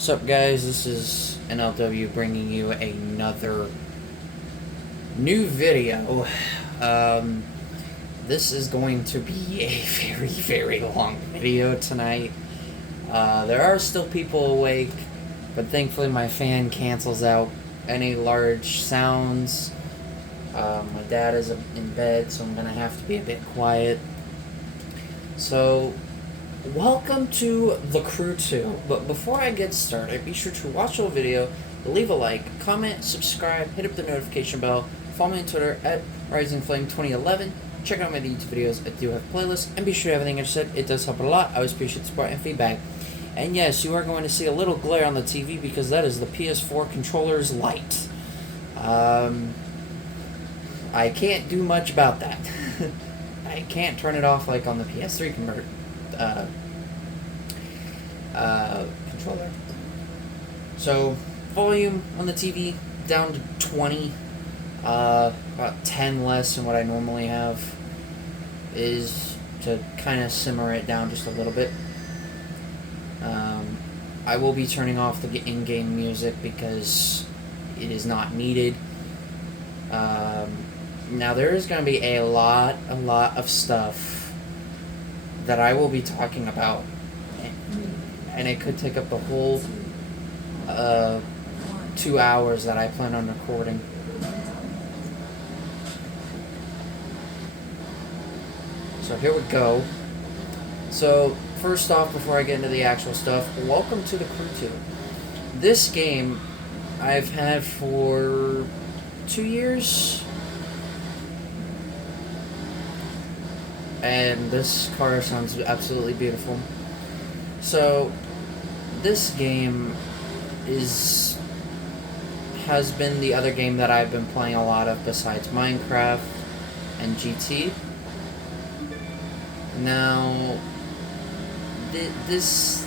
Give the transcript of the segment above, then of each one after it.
What's up, guys? This is NLW bringing you another new video. Um, this is going to be a very long video tonight. There are still people awake, but thankfully my fan cancels out any large sounds. My dad is in bed, so I'm going to have to be a bit quiet. So, welcome to The Crew 2, but before I get started, be sure to watch the video, leave a like, comment, subscribe, hit up the notification bell, follow me on Twitter at RisingFlame2011, check out my YouTube videos, I do have playlists, and be sure everything I said, it does help a lot. I always appreciate the support and feedback. And yes, you are going to see a little glare on the TV because that is the PS4 controller's light. I can't do much about that. I can't turn it off like on the PS3 controller. So, volume on the TV down to 20, about 10 less than what I normally have, is to kind of simmer it down just a little bit. I will be turning off the in-game music because it is not needed. Now there is going to be a lot of stuff that I will be talking about, and it could take up the whole 2 hours that I plan on recording. So here we go. So first off, before I get into the actual stuff, welcome to The Crew 2. This game I've had for 2 years. And this car sounds absolutely beautiful. So, this game has been the other game that I've been playing a lot of besides Minecraft and GT. Now, this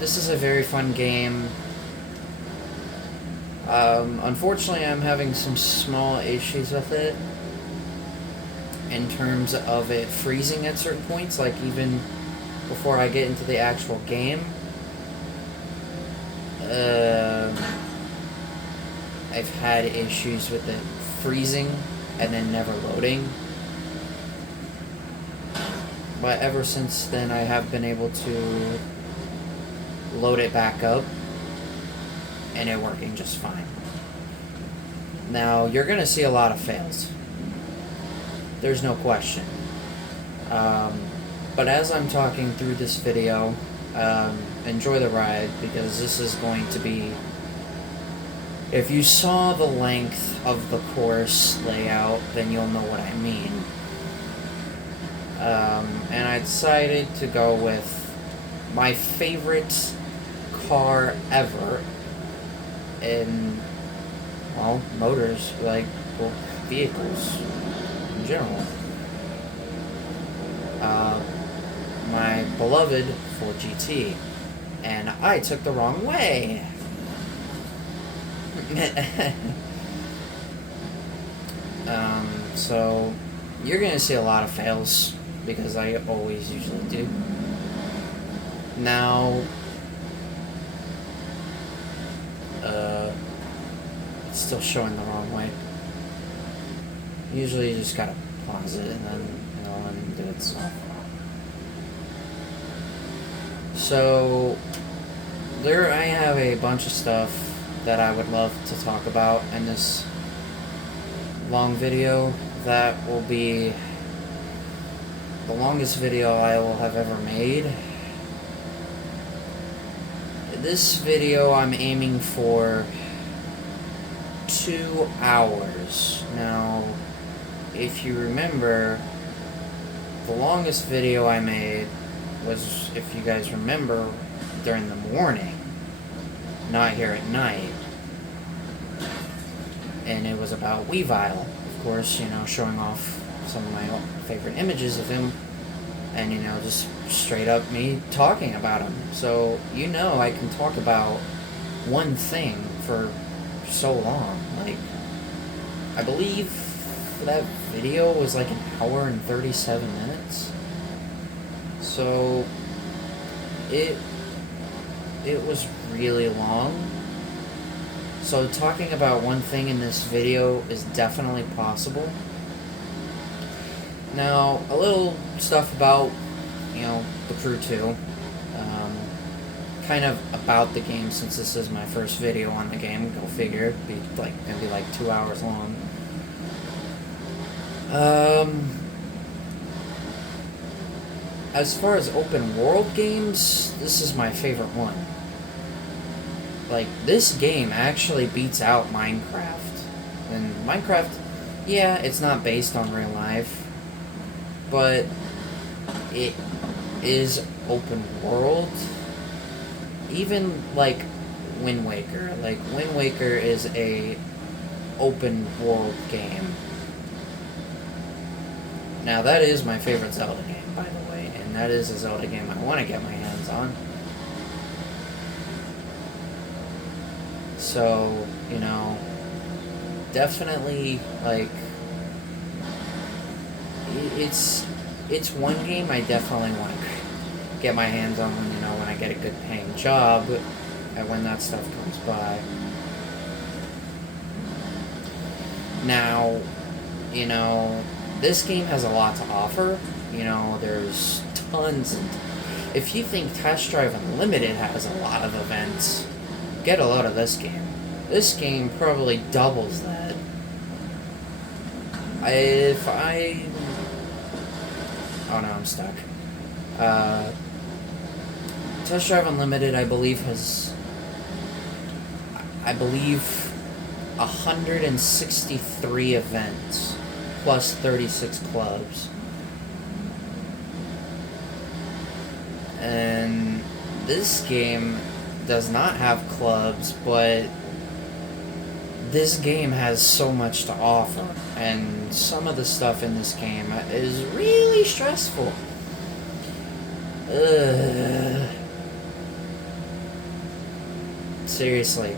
is a very fun game. Unfortunately, I'm having some small issues with it in terms of it freezing at certain points, like even before I get into the actual game. I've had issues with it freezing and then never loading. But ever since then, I have been able to load it back up and it working just fine. Now, you're going to see a lot of fails. There's no question. But as I'm talking through this video, enjoy the ride, because this is going to be... If you saw the length of the course layout, then you'll know what I mean. And I decided to go with my favorite car ever in, well, motors, like, well, vehicles in general. My beloved Ford GT, and I took the wrong way. So you're gonna see a lot of fails because I always usually do. Now, it's still showing the wrong way. Usually you just gotta pause it and then, undo itself. So, there I have a bunch of stuff that I would love to talk about in this long video. That will be the longest video I will have ever made. This video I'm aiming for 2 hours. Now, if you remember, the longest video I made was, if you guys remember, during the morning, not here at night. And it was about Weavile, of course, showing off some of my favorite images of him, and, just straight up me talking about him. So, I can talk about one thing for so long. Like, I believe that video was like 1 hour and 37 minutes. So, it it was really long. So talking about one thing in this video is definitely possible. Now, a little stuff about, The Crew 2. Kind of about the game, since this is my first video on the game. Go figure. It'd be gonna be like 2 hours long. As far as open world games, this is my favorite one. Like, this game actually beats out Minecraft. And Minecraft, yeah, it's not based on real life, but it is open world. Even, like, Wind Waker. Like, Wind Waker is a open world game. Now, that is my favorite Zelda game, by the way, and that is a Zelda game I want to get my hands on. So, definitely, like, it's one game I definitely want to get my hands on when I get a good paying job, and when that stuff comes by. Now, this game has a lot to offer. There's tons. If you think Test Drive Unlimited has a lot of events, get a load of this game. This game probably doubles that. Oh no, I'm stuck. Test Drive Unlimited, I believe, has 163 events, plus 36 clubs. And this game does not have clubs, but this game has so much to offer. And some of the stuff in this game is really stressful. Seriously.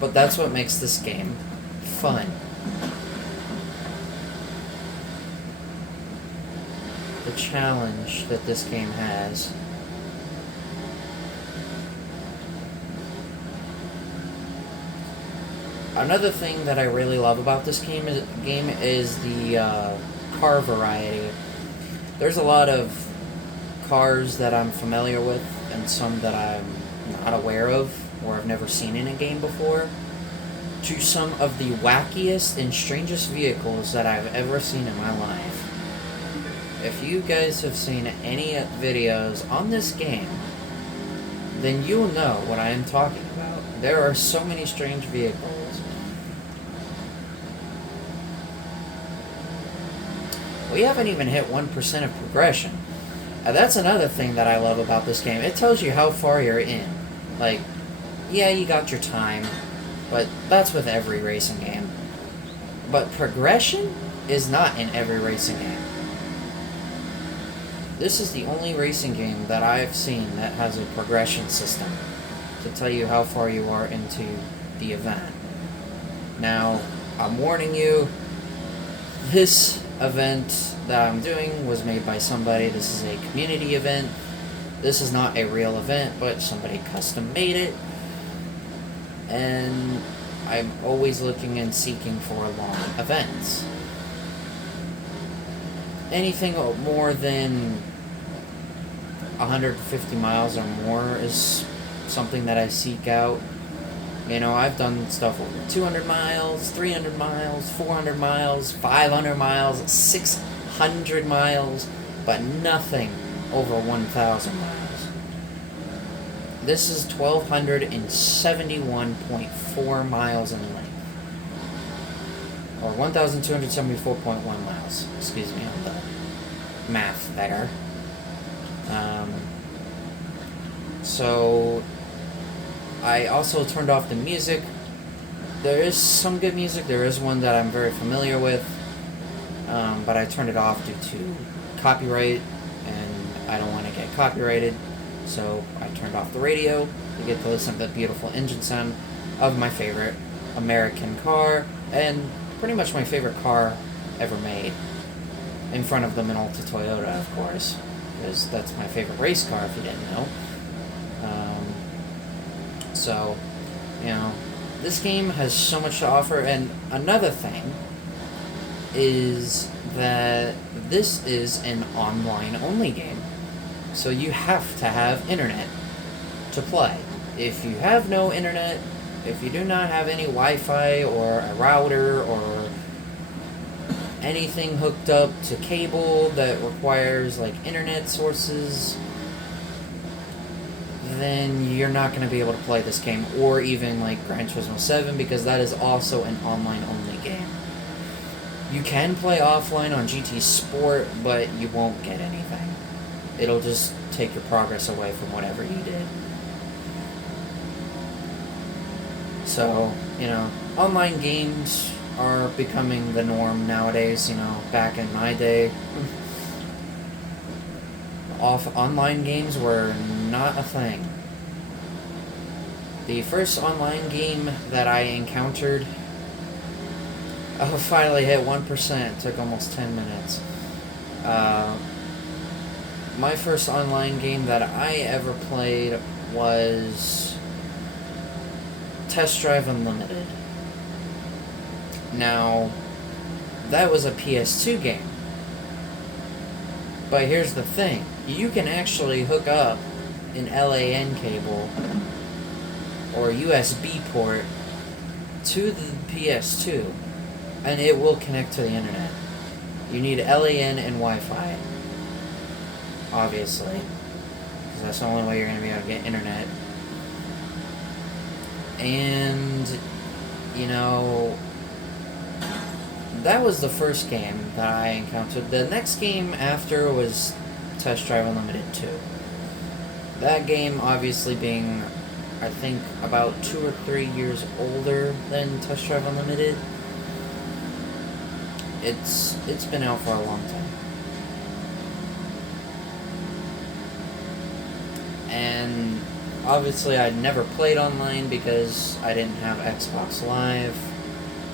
But that's what makes this game fun. The challenge that this game has. Another thing that I really love about this game is the car variety. There's a lot of cars that I'm familiar with, and some that I'm not aware of, or I've never seen in a game before, to some of the wackiest and strangest vehicles that I've ever seen in my life. If you guys have seen any videos on this game, then you'll know what I am talking about. There are so many strange vehicles. We haven't even hit 1% of progression. That's another thing that I love about this game. It tells you how far you're in. Like, yeah, you got your time, but that's with every racing game. But progression is not in every racing game. This is the only racing game that I've seen that has a progression system to tell you how far you are into the event. Now, I'm warning you, this event that I'm doing was made by somebody. This is a community event. This is not a real event, but somebody custom made it. And I'm always looking and seeking for long events. Anything more than 150 miles or more is something that I seek out. I've done stuff over 200 miles, 300 miles, 400 miles, 500 miles, 600 miles, but nothing over 1,000 miles. This is 1,271.4 miles in length. Or 1,274.1 miles. Excuse me on the math there. So I also turned off the music. There is some good music. There is one that I'm very familiar with, but I turned it off due to copyright, and I don't want to get copyrighted, so I turned off the radio to get to listen to the beautiful engine sound of my favorite American car, and pretty much my favorite car ever made, in front of the Minolta Toyota, of course, because that's my favorite race car, if you didn't know. So, you know, this game has so much to offer. And another thing is that this is an online-only game. So you have to have internet to play. If you have no internet, if you do not have any Wi-Fi or a router or anything hooked up to cable that requires like internet sources, then you're not going to be able to play this game, or even like Gran Turismo 7, because that is also an online-only game. You can play offline on GT Sport, but you won't get anything. It'll just take your progress away from whatever you did. So, you know, online games are becoming the norm nowadays. You know, back in my day, online games were not a thing. The first online game that I encountered, finally hit 1%. It took almost 10 minutes. My first online game that I ever played was Test Drive Unlimited. Now, that was a PS2 game. But here's the thing. You can actually hook up an LAN cable or USB port to the PS2, and it will connect to the internet. You need LAN and Wi-Fi, obviously, because that's the only way you're going to be able to get internet. And, you know, that was the first game that I encountered. The next game after was Test Drive Unlimited 2. That game, obviously being, I think, about 2 or 3 years older than Test Drive Unlimited. It's been out for a long time. And obviously I'd never played online because I didn't have Xbox Live,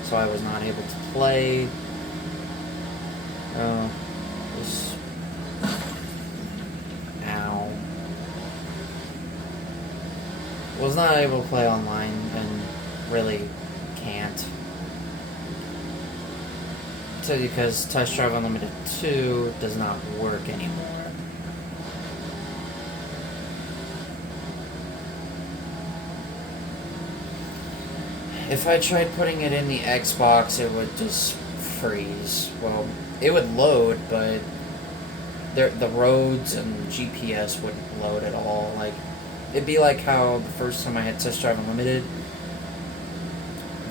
so I was not able to play. Was not able to play online, and really can't. So because Test Drive Unlimited 2 does not work anymore. If I tried putting it in the Xbox, it would just freeze. Well, it would load, but the roads and GPS wouldn't load at all. Like, it'd be like how the first time I had Test Drive Unlimited,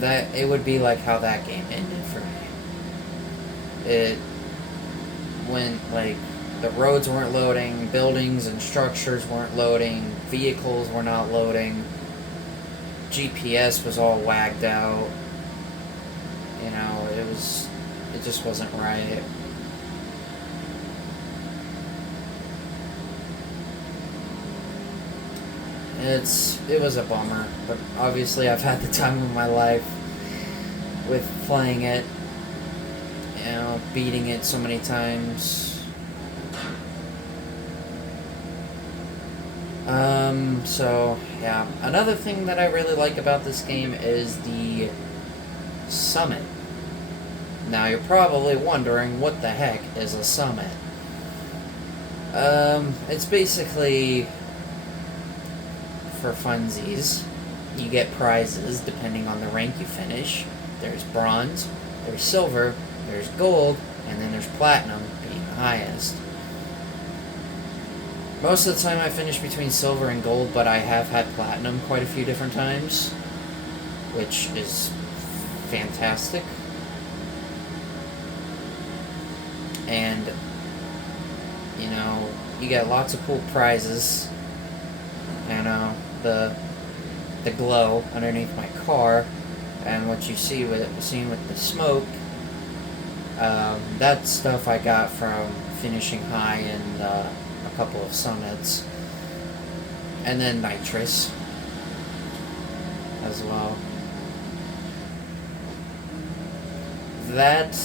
it would be like how that game ended for me. It went, like, the roads weren't loading, buildings and structures weren't loading, vehicles were not loading, GPS was all wagged out. You know, it just wasn't right. It was a bummer, but obviously I've had the time of my life with playing it, you know, beating it so many times. So, yeah. Another thing that I really like about this game is the summit. Now, you're probably wondering, what the heck is a summit? It's basically, for funsies, you get prizes depending on the rank you finish. There's bronze, there's silver, there's gold, and then there's platinum being the highest. Most of the time I finish between silver and gold, but I have had platinum quite a few different times, which is fantastic. And, you know, you get lots of cool prizes. You know, the glow underneath my car, and what you see with the smoke, that stuff I got from finishing high in a couple of summits, and then nitrous as well. That,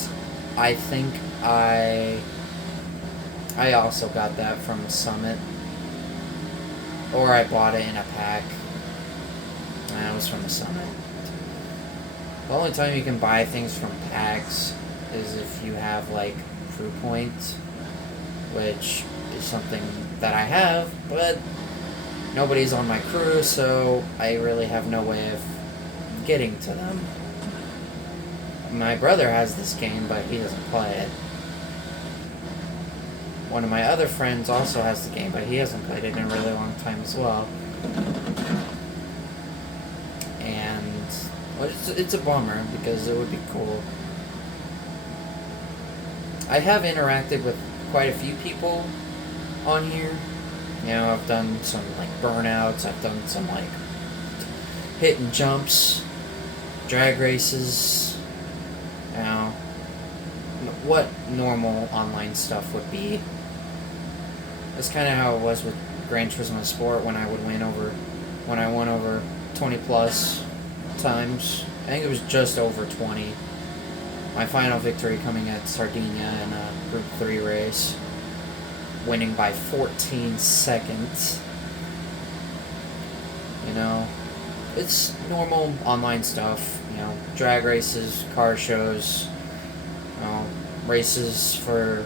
I think I also got that from a summit, or I bought it in a pack. promos from the summit. The only time you can buy things from packs is if you have, like, crew points, which is something that I have, but nobody's on my crew, so I really have no way of getting to them. My brother has this game, but he doesn't play it. One of my other friends also has the game, but he hasn't played it in a really long time as well. And well, it's a bummer, because it would be cool. I have interacted with quite a few people on here. You know, I've done some, like, burnouts, I've done some, like, hit and jumps, drag races, you know, what normal online stuff would be. That's kind of how it was with Gran Turismo Sport when I won over 20 plus times. I think it was just over 20. My final victory coming at Sardinia in a Group 3 race, winning by 14 seconds. You know, it's normal online stuff, you know, drag races, car shows, you know, races for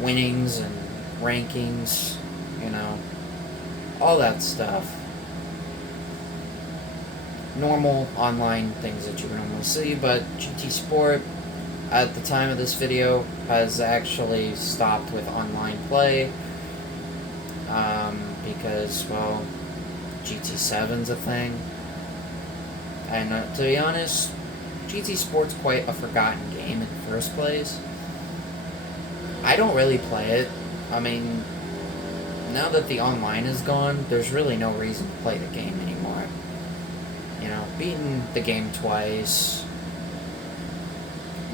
winnings and rankings, you know, all that stuff. Normal online things that you would normally see, but GT Sport, at the time of this video, has actually stopped with online play, because, well, GT7's a thing, and to be honest, GT Sport's quite a forgotten game in the first place. I don't really play it. I mean, now that the online is gone, there's really no reason to play the game anymore. You know, beating the game twice,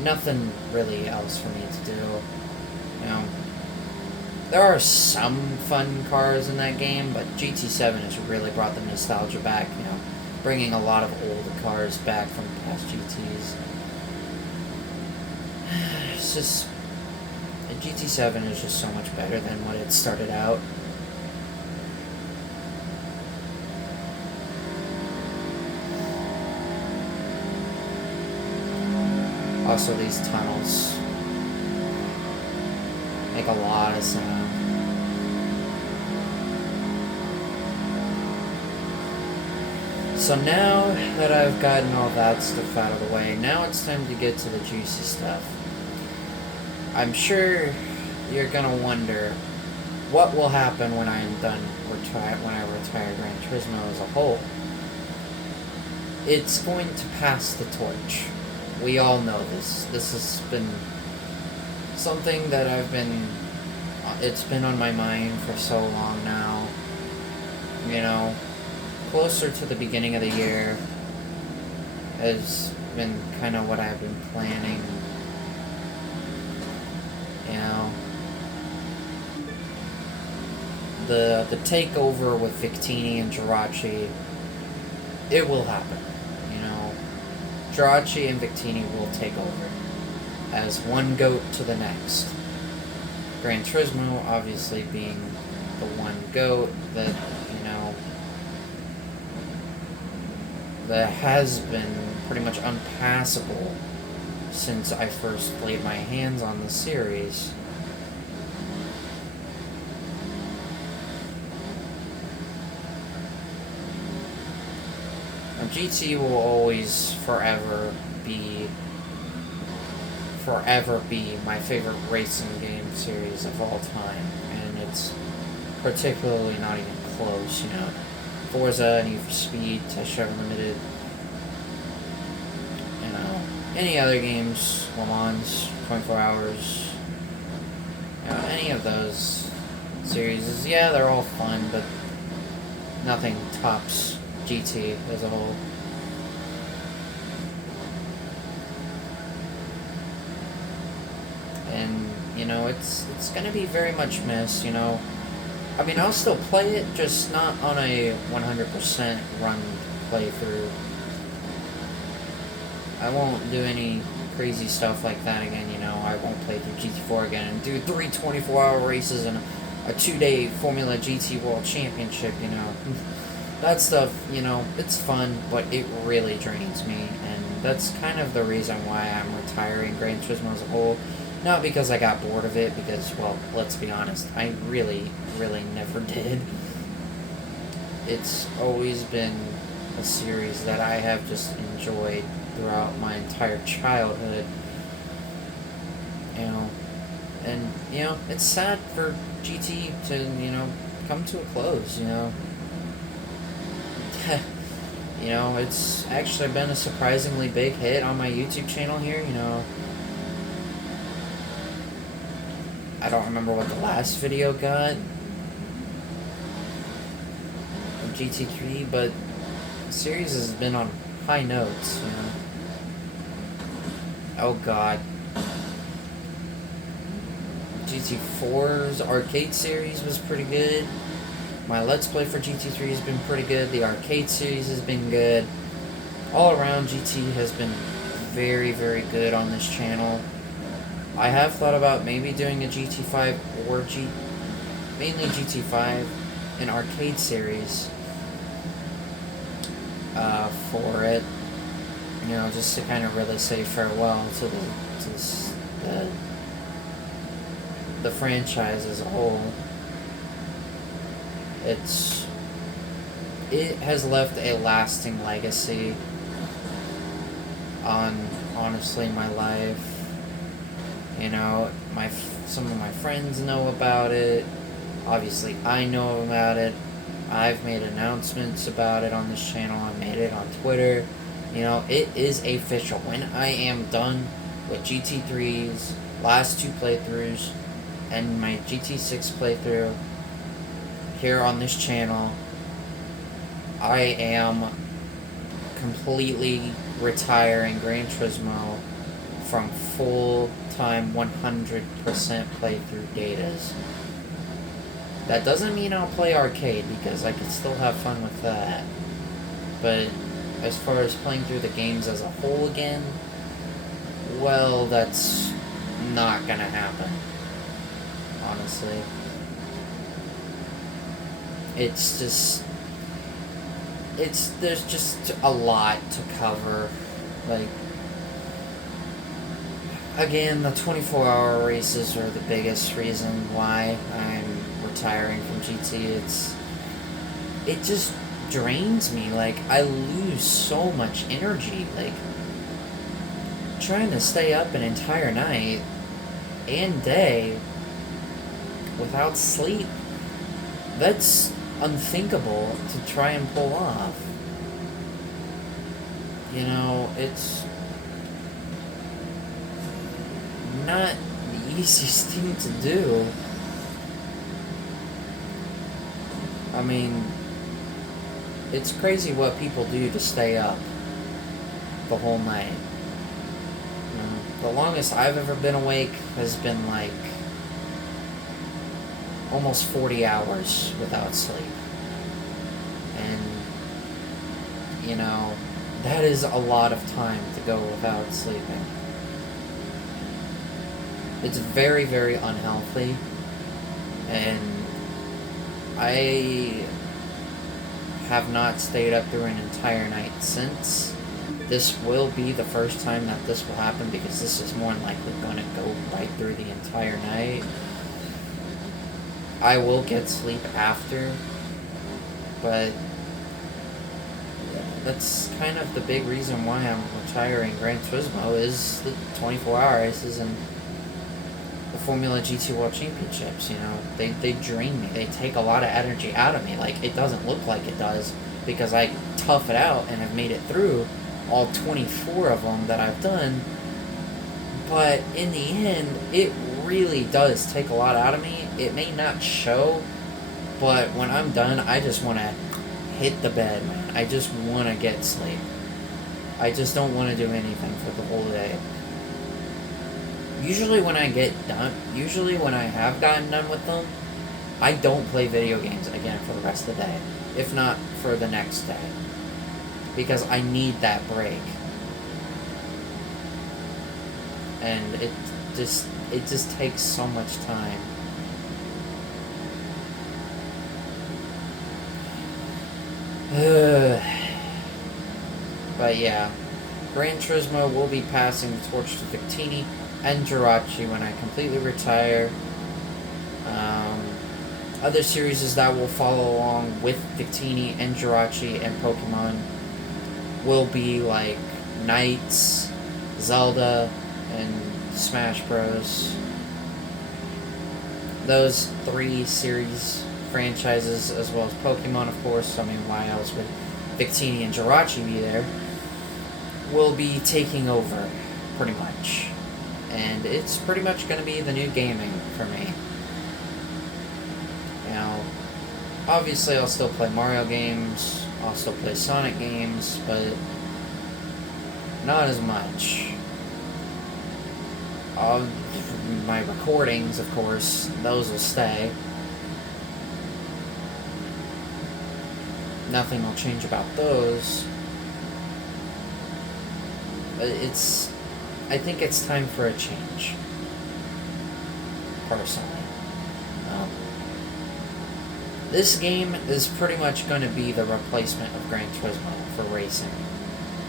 nothing really else for me to do. You know, there are some fun cars in that game, but GT7 has really brought the nostalgia back, you know, bringing a lot of old cars back from past GTs. It's just, GT7 is just so much better than what it started out. Also, these tunnels make a lot of sound. So now that I've gotten all that stuff out of the way, now it's time to get to the juicy stuff. I'm sure you're gonna wonder what will happen when I am done when I retire Gran Turismo as a whole. It's going to pass the torch. We all know this. This has been something that it's been on my mind for so long now. You know, closer to the beginning of the year has been kind of what I've been planning. You know, the takeover with Victini and Geraci, it will happen. You know, Geraci and Victini will take over as one goat to the next. Gran Turismo obviously being the one goat that, you know, that has been pretty much unpassable since I first laid my hands on the series. Now, GT will always forever be my favorite racing game series of all time, and it's particularly not even close, you know. Forza, Need for Speed, Test Drive Unlimited, you know, any other games, Le Mans, 24 Hours, you know, any of those series, yeah, they're all fun, but nothing tops GT as a whole. And, you know, it's gonna be very much missed, you know. I mean, I'll still play it, just not on a 100% run playthrough. I won't do any crazy stuff like that again, you know. I won't play through GT4 again and do 3 24-hour races and a 2-day Formula GT World Championship, you know. that stuff, you know, it's fun, but it really drains me, and that's kind of the reason why I'm retiring Gran Turismo as a whole. Not because I got bored of it, because, well, let's be honest, I really, really never did. It's always been a series that I have just enjoyed throughout my entire childhood. You know, and, you know, it's sad for GT to, you know, come to a close, you know. You know, it's actually been a surprisingly big hit on my YouTube channel here, you know. I don't remember what the last video got of GT3, but the series has been on high notes, you know. Oh god. GT4's arcade series was pretty good. My Let's Play for GT3 has been pretty good. The arcade series has been good. All around, GT has been very, very good on this channel. I have thought about maybe doing a GT5 or mainly GT5, an arcade series for it. You know, just to kind of really say farewell to the franchise as a whole. It has left a lasting legacy on, honestly, my life. You know, some of my friends know about it. Obviously, I know about it. I've made announcements about it on this channel. I made it on Twitter. You know, it is official. When I am done with GT3's last two playthroughs and my GT6 playthrough here on this channel, I am completely retiring Gran Turismo from full-time 100% playthrough datas. That doesn't mean I'll play arcade, because I can still have fun with that. But as far as playing through the games as a whole again, well, that's not gonna happen, honestly. There's just a lot to cover. Like, again, the 24-hour races are the biggest reason why I'm retiring from GT. It just drains me. Like, I lose so much energy. Like, trying to stay up an entire night and day without sleep, that's unthinkable to try and pull off. You know, it's not the easiest thing to do. I mean, it's crazy what people do to stay up the whole night. You know, the longest I've ever been awake has been like almost 40 hours without sleep. And, you know, that is a lot of time to go without sleeping. It's very, very unhealthy. And I have not stayed up through an entire night since. This will be the first time that this will happen, because this is more than likely going to go right through the entire night. I will get sleep after, but that's kind of the big reason why I'm retiring Gran Turismo, is the 24-hour races and the Formula GT World Championships. You know, they drain me. They take a lot of energy out of me. Like, it doesn't look like it does, because I tough it out and have made it through all 24 of them that I've done. But in the end, it really does take a lot out of me. It may not show, but when I'm done, I just want to hit the bed, man. I just want to get sleep. I just don't want to do anything for the whole day. Usually when I have gotten done with them, I don't play video games again for the rest of the day, if not for the next day, because I need that break. And it just takes so much time. But yeah, Gran Turismo will be passing the torch to Victini and Jirachi when I completely retire. Other series that will follow along with Victini and Jirachi and Pokemon will be like Knights, Zelda, and Smash Bros. Those three series franchises, as well as Pokemon, of course. I mean, why else would Victini and Jirachi be there? Will be taking over, pretty much. And it's pretty much going to be the new gaming for me. You know, obviously I'll still play Mario games, I'll still play Sonic games, but not as much. My recordings, of course, those will stay. Nothing will change about those. But I think it's time for a change. Personally. This game is pretty much going to be the replacement of Gran Turismo for racing.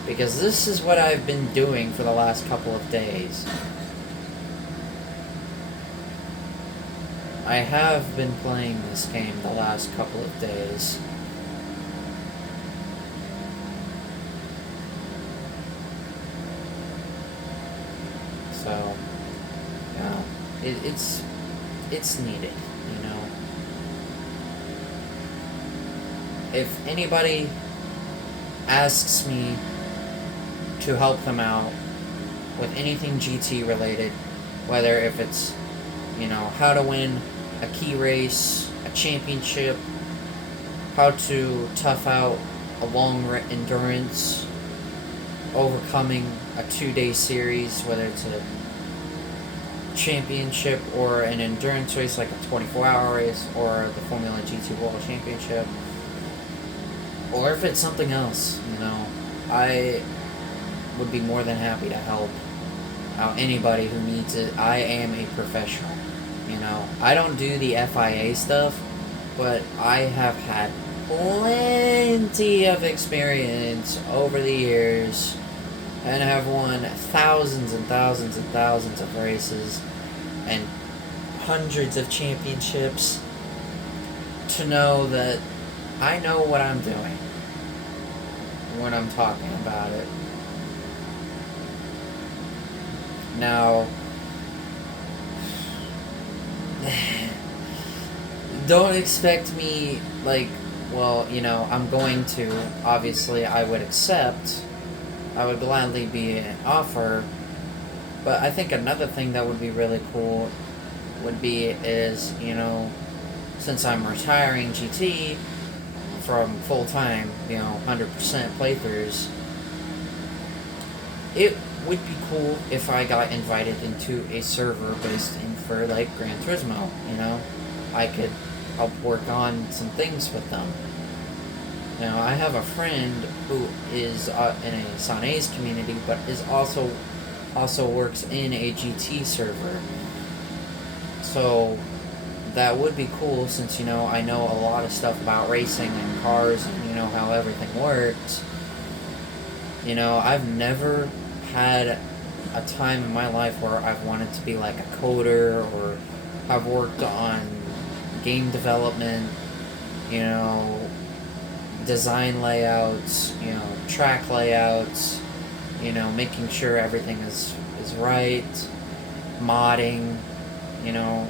Because this is what I've been doing for the last couple of days. I have been playing this game the last couple of days. So, yeah, it's needed, you know. If anybody asks me to help them out with anything GT related, whether if it's, you know, how to win a key race, a championship, how to tough out a long endurance, overcoming a 2-day series, whether it's a championship or an endurance race like a 24-hour race or the Formula GT World Championship, or if it's something else, you know, I would be more than happy to help out anybody who needs it. I am a professional, you know. I don't do the FIA stuff, but I have had plenty of experience over the years and have won thousands and thousands and thousands of races and hundreds of championships to know that I know what I'm doing when I'm talking about it. Now, don't expect me, like, well, you know, I'm going to, obviously, I would gladly be an offer, but I think another thing that would be really cool would be is, you know, since I'm retiring GT from full-time, you know, 100% playthroughs, it would be cool if I got invited into a server based in for, like, Gran Turismo, you know? I could help work on some things with them. Now, I have a friend who is in a Sanae's community, but is also works in a GT server. So, that would be cool since, you know, I know a lot of stuff about racing and cars and, you know, how everything works. You know, I've never had a time in my life where I've wanted to be like a coder or have worked on game development, you know, design layouts, you know, track layouts, you know, making sure everything is right, modding, you know,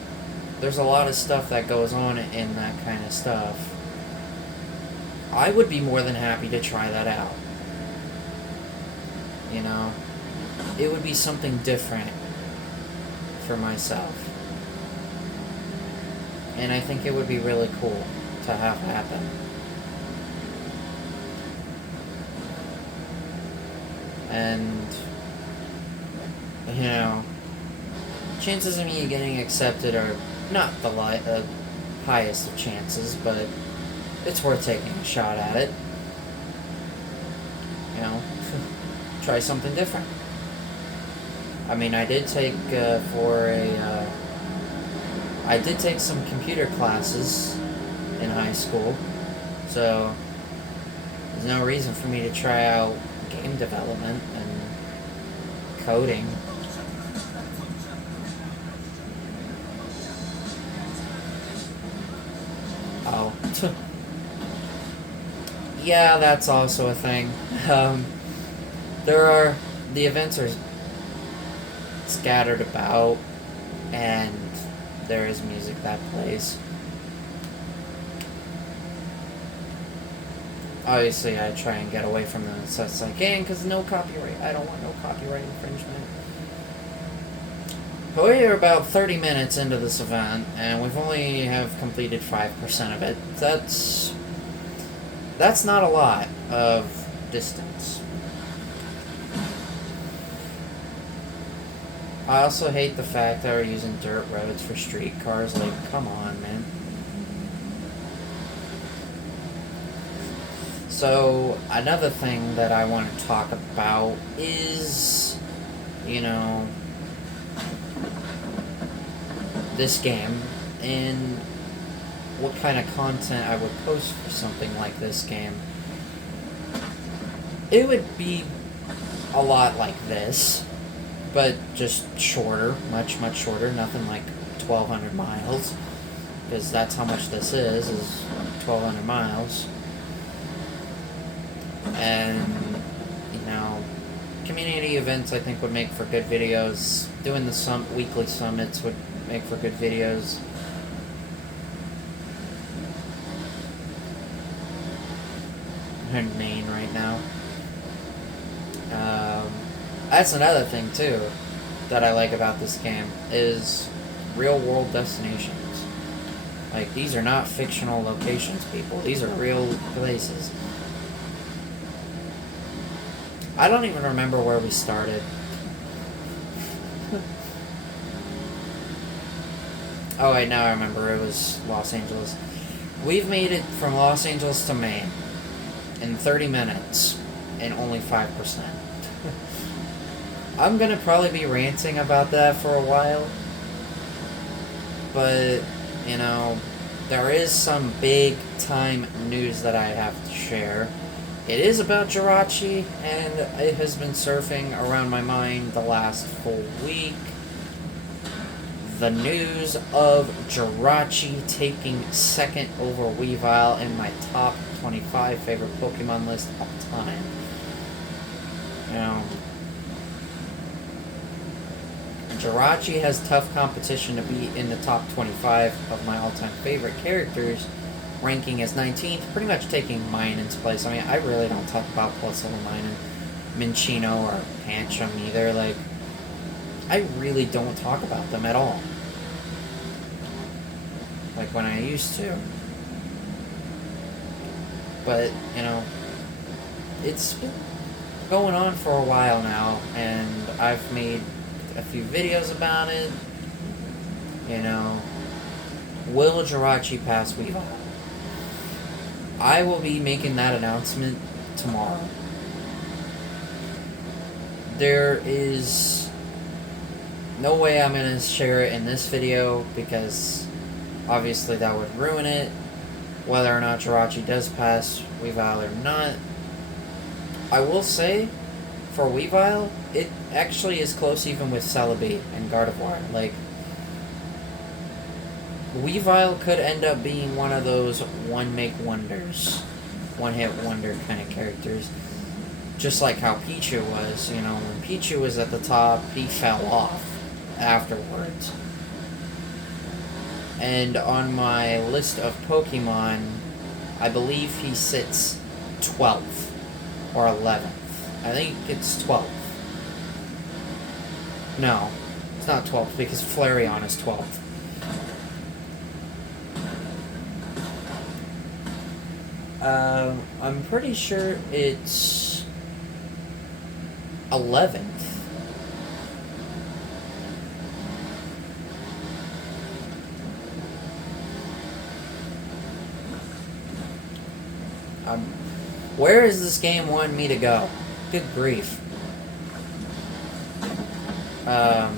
there's a lot of stuff that goes on in that kind of stuff. I would be more than happy to try that out. You know, it would be something different for myself. And I think it would be really cool to have happen. And, you know, chances of me getting accepted are not the highest of chances, but it's worth taking a shot at it. You know, try something different. I mean, I did take I did take some computer classes in high school, so There's no reason for me to try out game development and coding. Oh. Yeah, that's also a thing. The events are scattered about, and there is music that plays. Obviously, I try and get away from them as best as I can, because no copyright. I don't want no copyright infringement. But we are about 30 minutes into this event, and we've only have completed 5% of it. That's not a lot of distance. I also hate the fact that we're using dirt roads for streetcars. Like, come on, man. So, another thing that I want to talk about is, this game and what kind of content I would post for something like this game. It would be a lot like this, but just shorter, much, much shorter, nothing like 1,200 miles, because that's how much this is 1,200 miles. And, community events I think would make for good videos. Doing the weekly summits would make for good videos. I'm in Maine right now. That's another thing too that I like about this game is real world destinations. Like, these are not fictional locations, people. These are real places. I don't even remember where we started. Oh wait, now I remember. It was Los Angeles. We've made it from Los Angeles to Maine in 30 minutes and only 5%. I'm gonna probably be ranting about that for a while. But, there is some big time news that I have to share. It is about Jirachi, and it has been surfing around my mind the last full week. The news of Jirachi taking second over Weavile in my top 25 favorite Pokemon list of time. Jirachi has tough competition to be in the top 25 of my all-time favorite characters, ranking as 19th, pretty much taking Minun's place. I mean, I really don't talk about Plus Level Minun, Minccino, or Pancham either. Like, I really don't talk about them at all. Like when I used to. But, it's been going on for a while now, and I've made a few videos about it. Will Jirachi pass Weavile? I will be making that announcement tomorrow. There is no way I'm going to share it in this video, because obviously that would ruin it, whether or not Jirachi does pass Weavile or not. I will say, for Weavile, it actually is close even with Celebi and Gardevoir. Like, Weavile could end up being one of those one-make wonders, one-hit wonder kind of characters. Just like how Pichu was, when Pichu was at the top, he fell off afterwards. And on my list of Pokemon, I believe he sits 12th or 11th. I think it's 12th. No, it's not 12th because Flareon is 12th. I'm pretty sure it's 11th. Where is this game wanting me to go? Good grief. I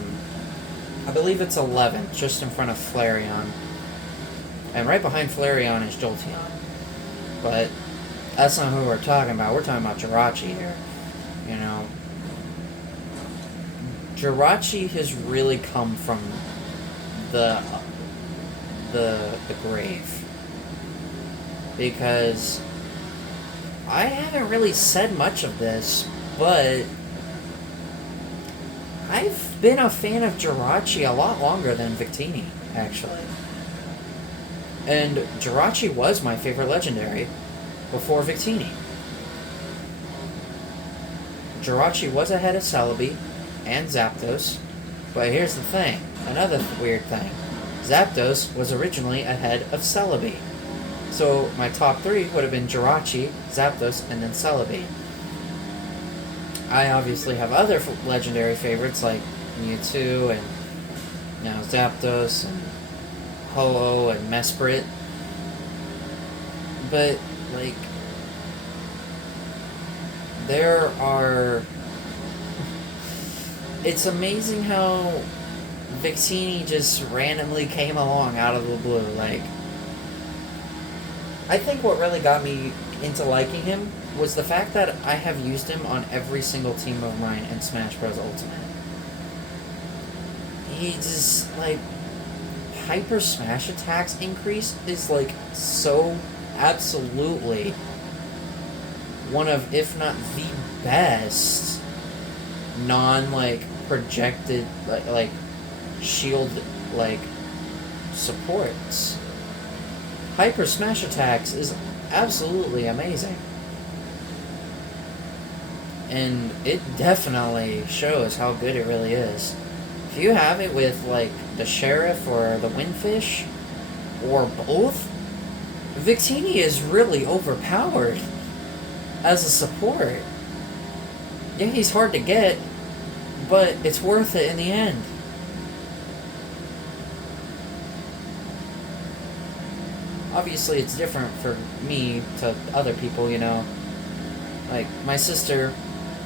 believe it's 11th, just in front of Flareon. And right behind Flareon is Jolteon. But That's not who we're talking about. We're talking about Jirachi here. You know, Jirachi has really come from the the grave, because I haven't really said much of this, but I've been a fan of Jirachi a lot longer than Victini, actually. And Jirachi was my favorite legendary before Victini. Jirachi was ahead of Celebi and Zapdos, but here's the thing, another weird thing. Zapdos was originally ahead of Celebi. So my top three would have been Jirachi, Zapdos, and then Celebi. I obviously have other legendary favorites like Mewtwo and now Zapdos and Ho-Oh and Mesprit. But, like, there are... It's amazing how Victini just randomly came along out of the blue. Like, I think what really got me into liking him was the fact that I have used him on every single team of mine in Smash Bros. Ultimate. He just, like, Hyper Smash attacks increase is, like, so absolutely one of, if not the best, non, projected, shield, supports. Hyper Smash attacks is absolutely amazing. And it definitely shows how good it really is. If you have it with, the Sheriff or the Windfish, or both, Victini is really overpowered as a support. Yeah, he's hard to get, but it's worth it in the end. Obviously, it's different for me to other people, you know. Like, my sister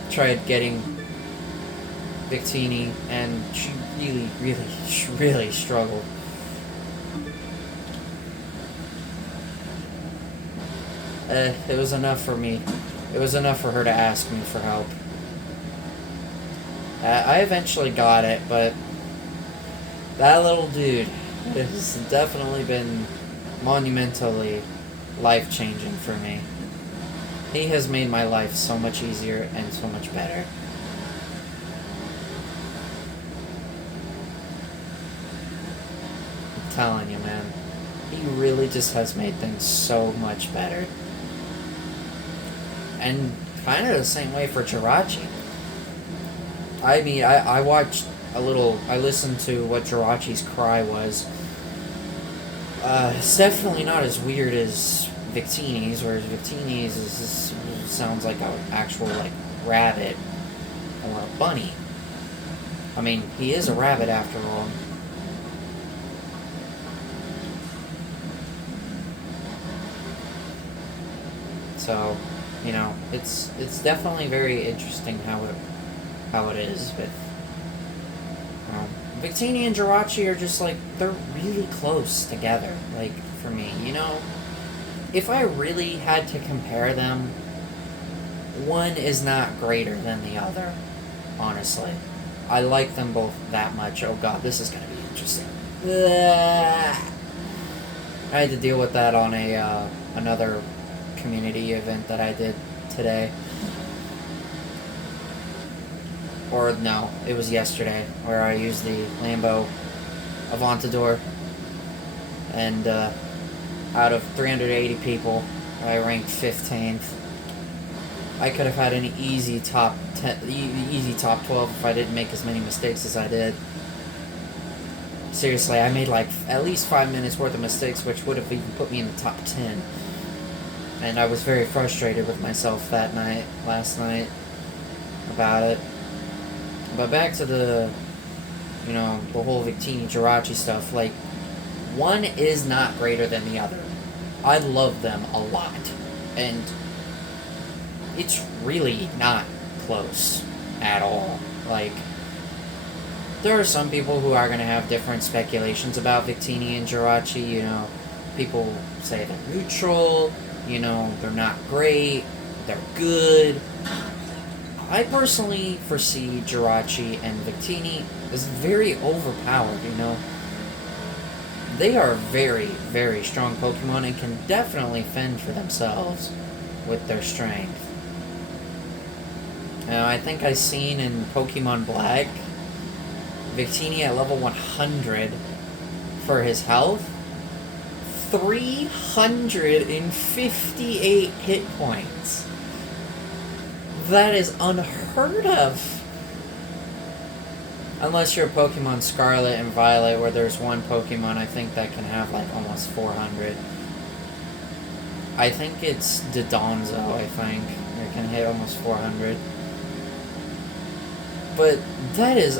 tried getting Victini, and she really struggled. It was enough for me. It was enough for her to ask me for help. I eventually got it, but that little dude has definitely been monumentally life-changing for me. He has made my life so much easier and so much better. I'm telling you, man. He really just has made things so much better. And kind of the same way for Jirachi. I mean, I watched a little... I listened to what Jirachi's cry was. It's definitely not as weird as Victini's, whereas Victini's sounds like an actual, rabbit or a bunny. I mean, he is a rabbit after all. So, you know, it's definitely very interesting how it is with... Victini and Jirachi are just, they're really close together, for me, you know? If I really had to compare them, one is not greater than the other, honestly. I like them both that much. Oh god, this is gonna be interesting. I had to deal with that on another community event that I did today. Or no, it was yesterday, where I used the Lambo Aventador, and out of 380 people, I ranked 15th. I could have had an easy top 12 if I didn't make as many mistakes as I did. Seriously, I made at least 5 minutes worth of mistakes, which would have even put me in the top 10. And I was very frustrated with myself last night, about it. But back to the whole Victini Jirachi stuff, one is not greater than the other. I love them a lot. And it's really not close at all. There are some people who are going to have different speculations about Victini and Jirachi, you know. People say they're neutral. You know, they're not great, they're good. I personally foresee Jirachi and Victini as very overpowered, you know. They are very, very strong Pokemon and can definitely fend for themselves with their strength. Now, I think I've seen in Pokemon Black, Victini at level 100 for his health, 358 hit points. That is unheard of. Unless you're Pokemon Scarlet and Violet, where there's one Pokemon I think that can have like almost 400. I think it's Dodonzo, I think. It can hit almost 400. But that is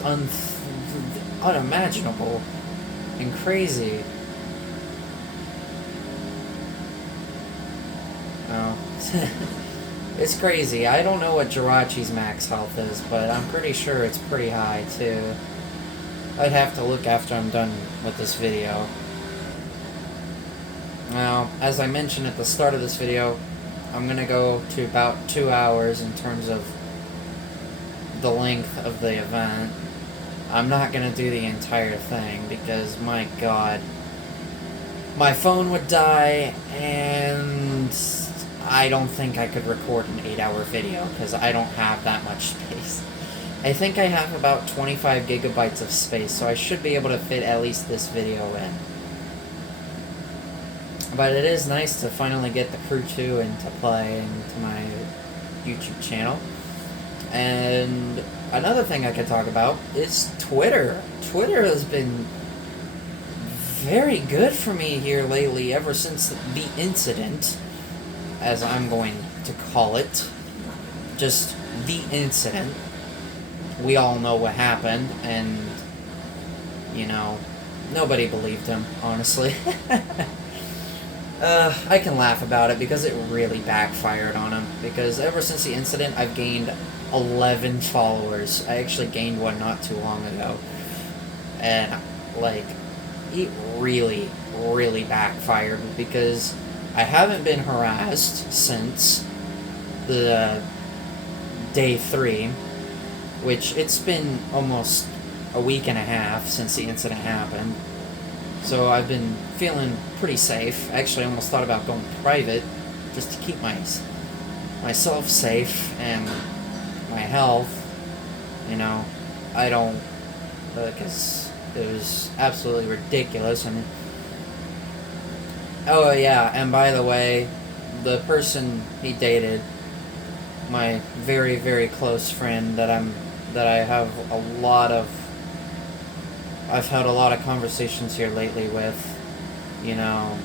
unimaginable and crazy. Oh. It's crazy. I don't know what Jirachi's max health is, but I'm pretty sure it's pretty high, too. I'd have to look after I'm done with this video. Now, as I mentioned at the start of this video, I'm going to go to about 2 hours in terms of the length of the event. I'm not going to do the entire thing because, my god, my phone would die, and I don't think I could record an 8-hour video because I don't have that much space. I think I have about 25 gigabytes of space, so I should be able to fit at least this video in. But it is nice to finally get the Crew 2 into play into my YouTube channel. And another thing I could talk about is Twitter. Twitter has been very good for me here lately, ever since the incident, as I'm going to call it. Just the incident. We all know what happened, and, you know, nobody believed him, honestly. I can laugh about it because it really backfired on him. Because ever since the incident, I've gained 11 followers. I actually gained one not too long ago. And, like, it really, really backfired because I haven't been harassed since the day 3, which it's been almost a week and a half since the incident happened. So I've been feeling pretty safe. Actually, I almost thought about going private just to keep myself safe and my health. You know, I don't, because it was absolutely ridiculous. I mean, oh yeah, and by the way, the person he dated, my very, very close friend that I've had a lot of conversations here lately with, you know,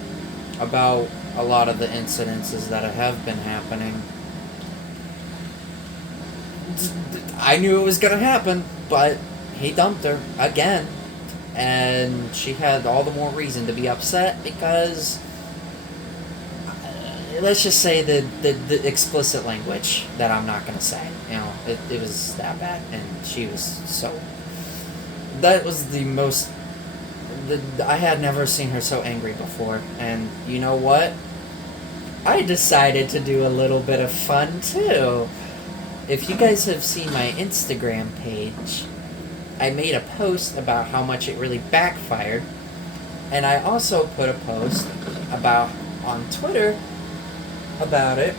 about a lot of the incidences that have been happening. I knew it was gonna happen, but he dumped her again, and she had all the more reason to be upset because, let's just say the explicit language that I'm not gonna say. You know, it was that bad, and she was so. That was the most. I had never seen her so angry before, and you know what? I decided to do a little bit of fun too. If you guys have seen my Instagram page, I made a post about how much it really backfired, and I also put a post about on Twitter about it,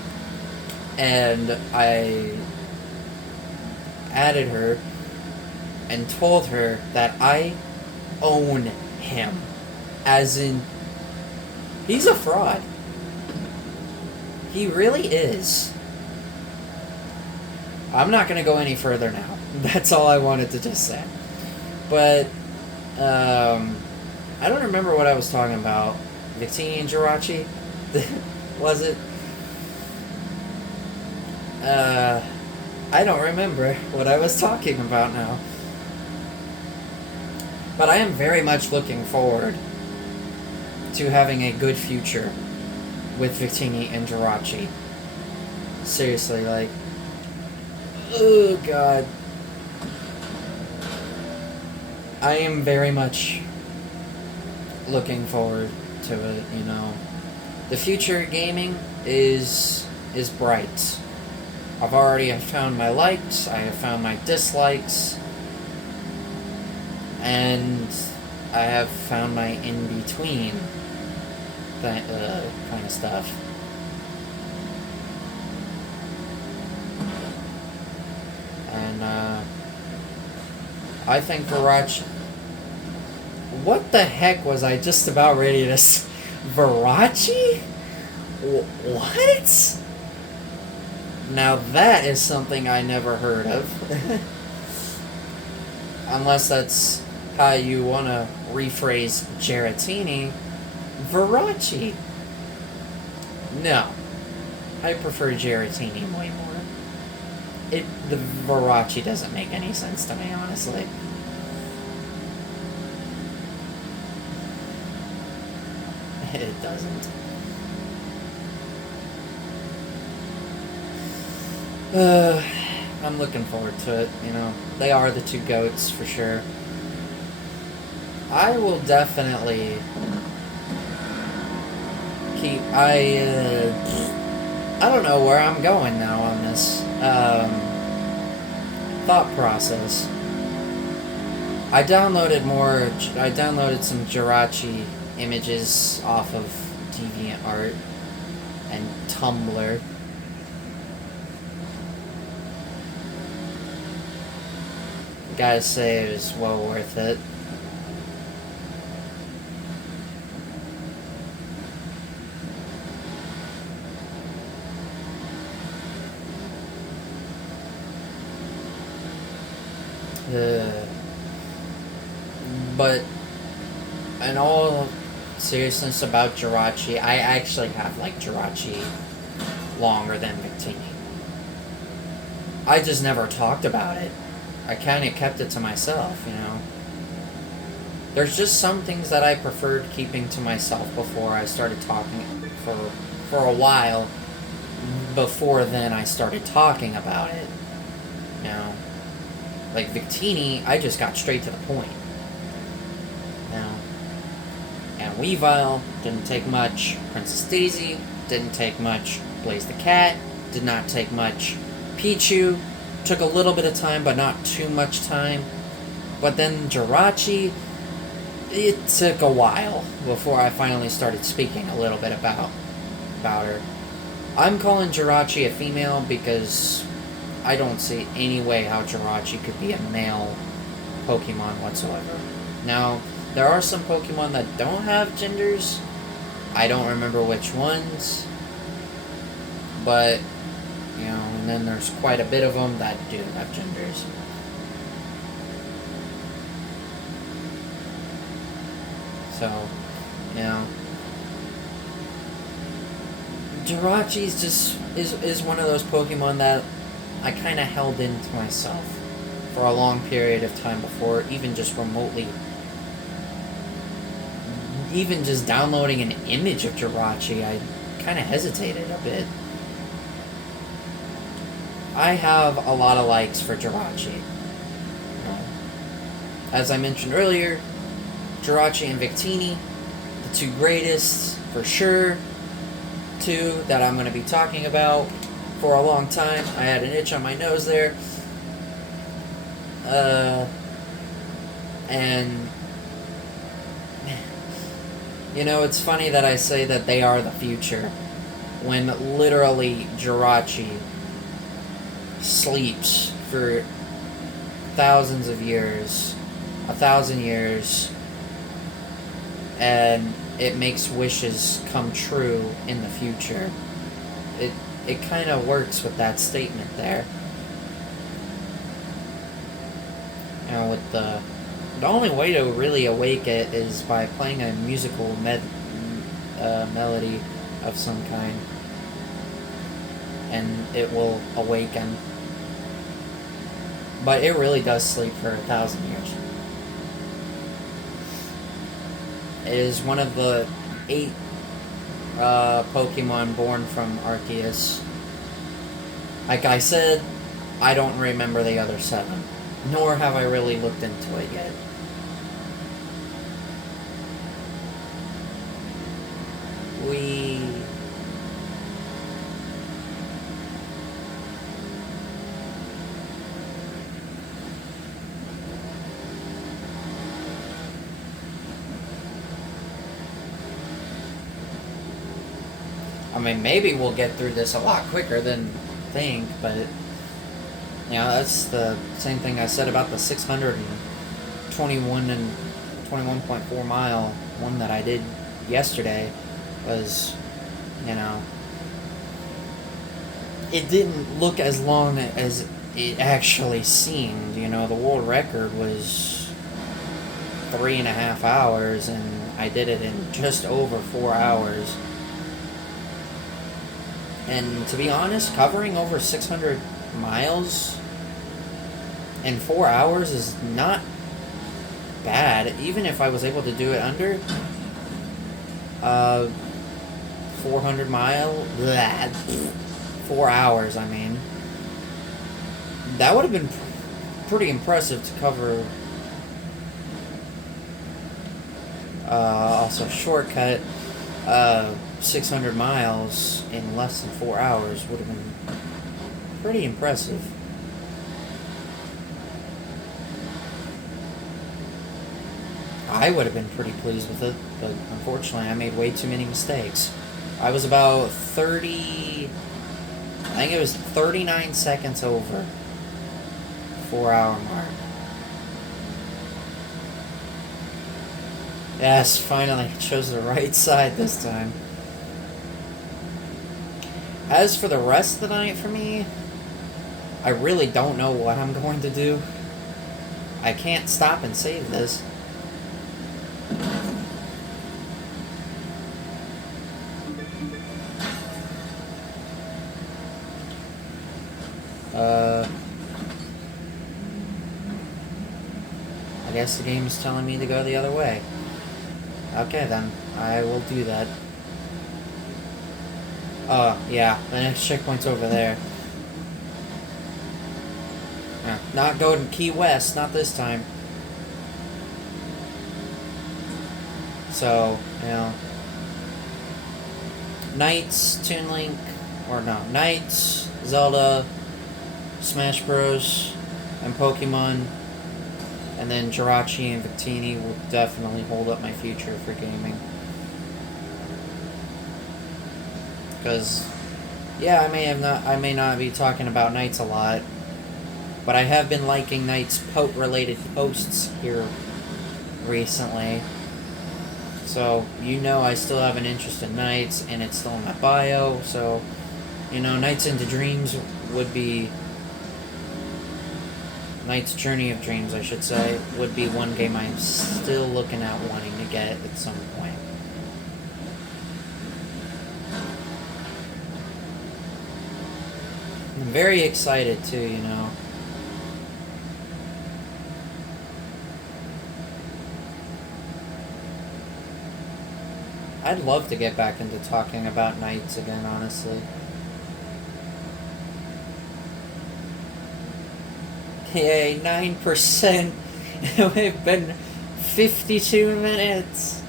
and I added her and told her that I own him, as in, he's a fraud. He really is. I'm not going to go any further now. That's all I wanted to just say. But, I don't remember what I was talking about. Victini and Jirachi? Was it? I don't remember what I was talking about now. But I am very much looking forward to having a good future with Victini and Jirachi. Seriously, like, oh god. I am very much looking forward to it, you know. The future gaming is bright. I've already found my likes, I have found my dislikes, and I have found my in-between kind of stuff. And I think Virachi... What the heck was I just about ready to... Virachi? What? Now that is something I never heard of. Unless that's how you want to rephrase Geratini. Virachi. No. I prefer Geratini way more. The Virachi doesn't make any sense to me, honestly. It doesn't. I'm looking forward to it, you know. They are the two GOATs, for sure. I will definitely keep... I don't know where I'm going now on this thought process. I downloaded some Jirachi images off of DeviantArt and Tumblr. Gotta say, it was well worth it. But in all seriousness about Jirachi, I actually have liked Jirachi longer than Victini. I just never talked about it. I kind of kept it to myself, you know. There's just some things that I preferred keeping to myself before I started talking for a while. Before then, I started talking about it. You know, like Victini, I just got straight to the point. You know, and Weavile didn't take much. Princess Daisy didn't take much. Blaze the Cat did not take much. Pichu took a little bit of time, but not too much time. But then Jirachi, it took a while before I finally started speaking a little bit about her. I'm calling Jirachi a female because I don't see any way how Jirachi could be a male Pokemon whatsoever. Now, there are some Pokemon that don't have genders. I don't remember which ones. But, you know, and then there's quite a bit of them that do have genders. So, you know, Jirachi's just is one of those Pokemon that I kind of held into myself for a long period of time before even just remotely, even just downloading an image of Jirachi, I kind of hesitated a bit. I have a lot of likes for Jirachi. As I mentioned earlier, Jirachi and Victini, the two greatest, for sure. Two that I'm going to be talking about for a long time. I had an itch on my nose there. And, you know, it's funny that I say that they are the future, when literally Jirachi sleeps for thousands of years, 1,000 years, and it makes wishes come true in the future. It kind of works with that statement there. You know, with the only way to really awake it is by playing a musical melody of some kind, and it will awaken. But it really does sleep for 1,000 years. It is one of the 8 Pokemon born from Arceus. Like I said, I don't remember the other 7. Nor have I really looked into it yet. mean, maybe we'll get through this a lot quicker than think, but you know, that's the same thing I said about the 621 and 21.4 mile one that I did yesterday. Was, you know, it didn't look as long as it actually seemed. You know, the world record was 3.5 hours, and I did it in just over 4 hours. And to be honest, covering over 600 miles in 4 hours is not bad. Even if I was able to do it under 400 mile, 4 hours, I mean, that would have been pretty impressive to cover. Also shortcut 600 miles in less than 4 hours would have been pretty impressive. I would have been pretty pleased with it, but unfortunately I made way too many mistakes. I was about 30, I think it was 39 seconds over 4 hour mark. Yes, finally, I chose the right side this time. As for the rest of the night for me, I really don't know what I'm going to do. I can't stop and save this. I guess the game is telling me to go the other way. Okay, then. I will do that. Oh, yeah. The next checkpoint's over there. Not going to Key West. Not this time. So, you know. Knights, Toon Link, or no. Knights, Zelda, Smash Bros, and Pokemon. And then Jirachi and Victini will definitely hold up my future for gaming. Because, yeah, I may not be talking about Knights a lot, but I have been liking Knights related posts here recently. So, you know I still have an interest in Knights, and it's still in my bio, so, you know, Knights into Dreams would be... Knight's Journey of Dreams, I should say, would be one game I'm still looking at wanting to get at some point. I'm very excited too, you know. I'd love to get back into talking about Knights again, honestly. Yay, 9%. We've been 52 minutes.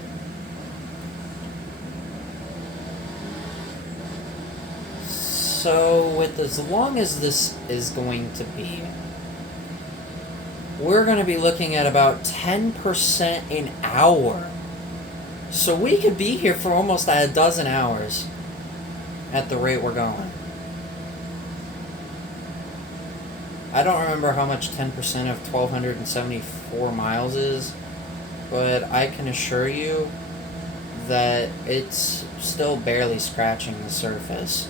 So, with as long as this is going to be, we're going to be looking at about 10% an hour. So we could be here for almost a dozen hours at the rate we're going. I don't remember how much 10% of 1,274 miles is, but I can assure you that it's still barely scratching the surface.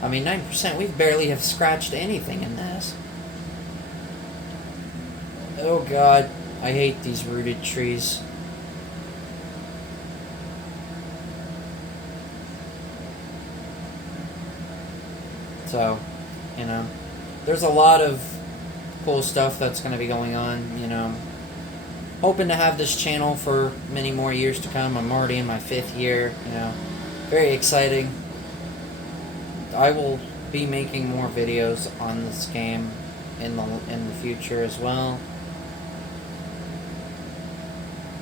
I mean, 9%, we barely have scratched anything in this. Oh god, I hate these rooted trees. So, you know, there's a lot of cool stuff that's going to be going on, you know. Hoping to have this channel for many more years to come. I'm already in my 5th year, you know. Very exciting. I will be making more videos on this game in the future as well.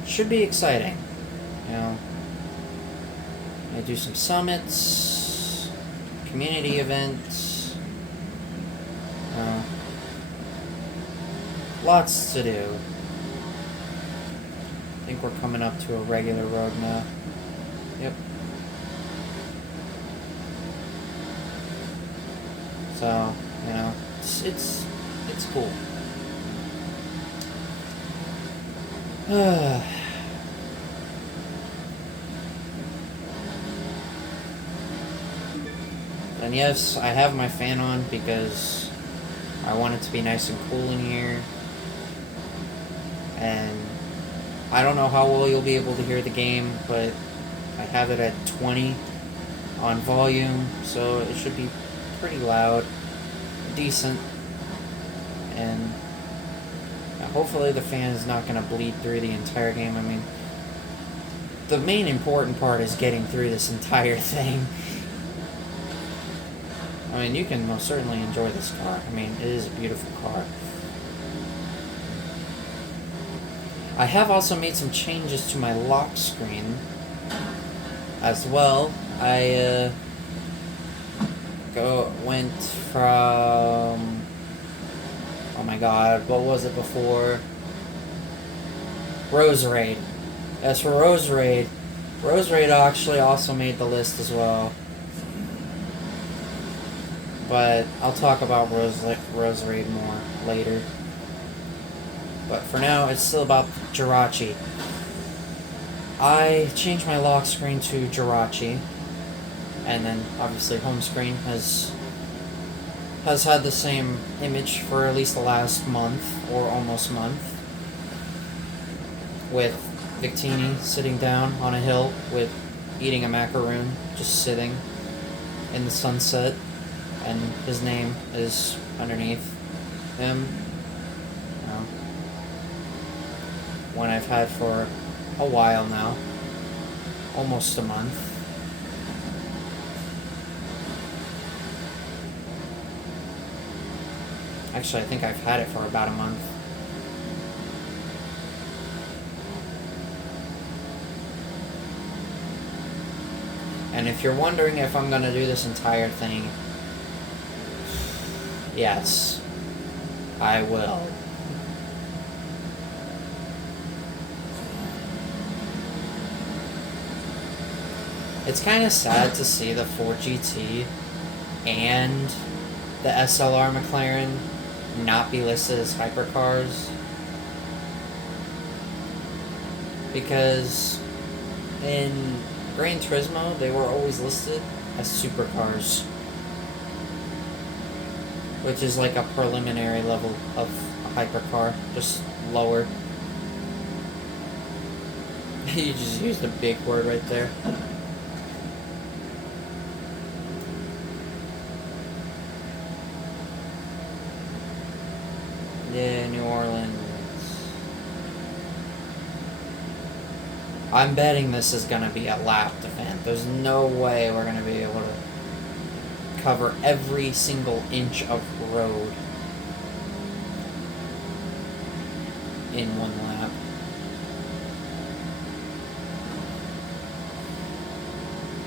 Should be exciting, you know. I do some summits, community events. Lots to do. I think we're coming up to a regular road now. Yep. So, you know, it's cool. And yes, I have my fan on because I want it to be nice and cool in here. And I don't know how well you'll be able to hear the game, but I have it at 20 on volume, so it should be pretty loud, decent, and hopefully the fan is not going to bleed through the entire game. I mean, the main important part is getting through this entire thing. I mean, you can most certainly enjoy this car. I mean, it is a beautiful car. I have also made some changes to my lock screen as well. I went from, oh my god, what was it before? Roserade. As for Roserade, Roserade actually also made the list as well. But I'll talk about Roserade more later. But for now, it's still about Jirachi. I changed my lock screen to Jirachi. And then, obviously, home screen has had the same image for at least the last month, or almost month. With Victini sitting down on a hill with eating a macaroon, just sitting in the sunset. And his name is underneath him. One I've had for a while now. Almost a month. Actually, I think I've had it for about a month. And if you're wondering if I'm going to do this entire thing, yes, I will. It's kind of sad to see the Ford GT and the SLR McLaren not be listed as hypercars. Because in Gran Turismo, they were always listed as supercars. Which is like a preliminary level of a hypercar, just lower. You just used a big word right there. Yeah, New Orleans. I'm betting this is going to be a lapped event. There's no way we're going to be able to cover every single inch of road in one lap.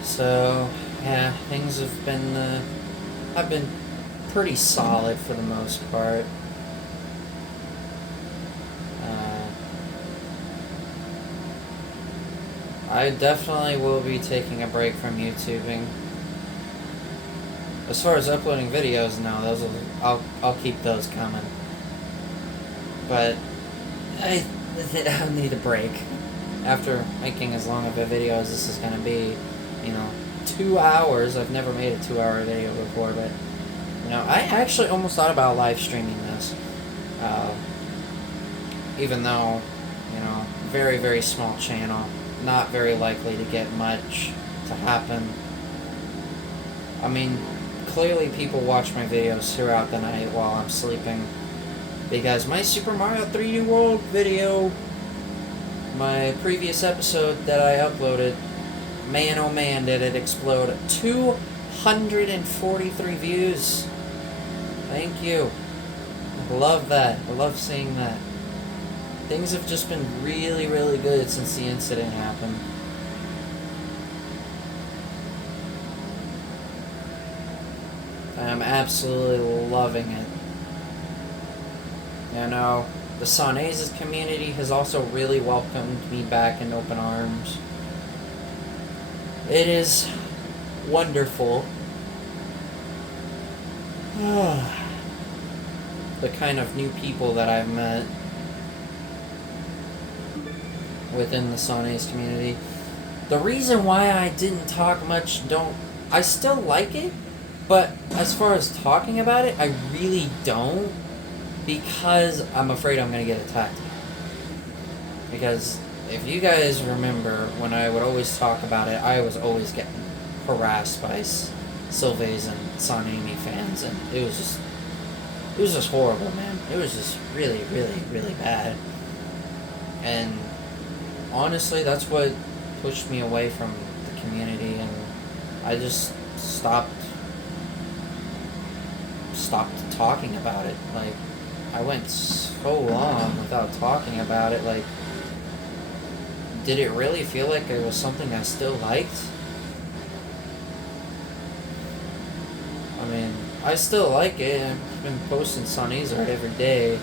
So, yeah, things have been pretty solid for the most part. I definitely will be taking a break from YouTubing. As far as uploading videos, no, I'll keep those coming. But I'll need a break. After making as long of a video as this is going to be, 2 hours. I've never made a 2-hour video before, but, I actually almost thought about live streaming this. Even though, very, very small channel. Not very likely to get much to happen. I mean, clearly people watch my videos throughout the night while I'm sleeping. Because my Super Mario 3D World video, my previous episode that I uploaded, man oh man did it explode. 243 views. Thank you. I love that. I love seeing that. Things have just been really, really good since the incident happened. I'm absolutely loving it. The Saunaise community has also really welcomed me back in open arms. It is wonderful The kind of new people that I've met within the Sawnays community. The reason why I didn't talk much, I still like it, but as far as talking about it, I really don't, because I'm afraid I'm going to get attacked. Because if you guys remember, when I would always talk about it, I was always getting harassed by Sylvays and Sonami fans, and it was just horrible, man. It was just really, really, really bad. And honestly, that's what pushed me away from the community, and I just stopped talking about it. Like, I went so long without talking about it. Like, did it really feel like it was something I still liked? I mean, I still like it. I've been posting Sunny's art every day,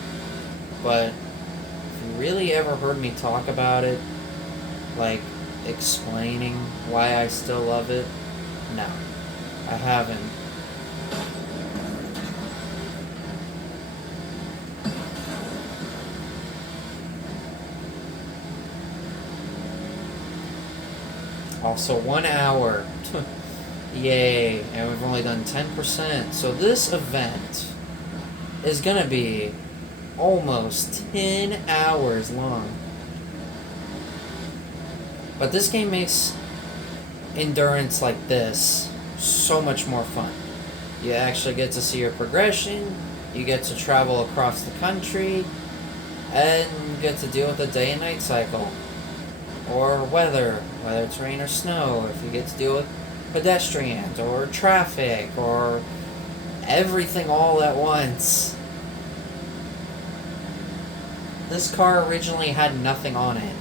but if you really ever heard me talk about it, like explaining why I still love it, no, I haven't. Also, 1 hour. Yay, and we've only done 10%. So this event is gonna be almost 10 hours long. But this game makes endurance like this so much more fun. You actually get to see your progression, you get to travel across the country, and you get to deal with the day and night cycle. Or weather, whether it's rain or snow, if you get to deal with pedestrians or traffic or everything all at once. This car originally had nothing on it.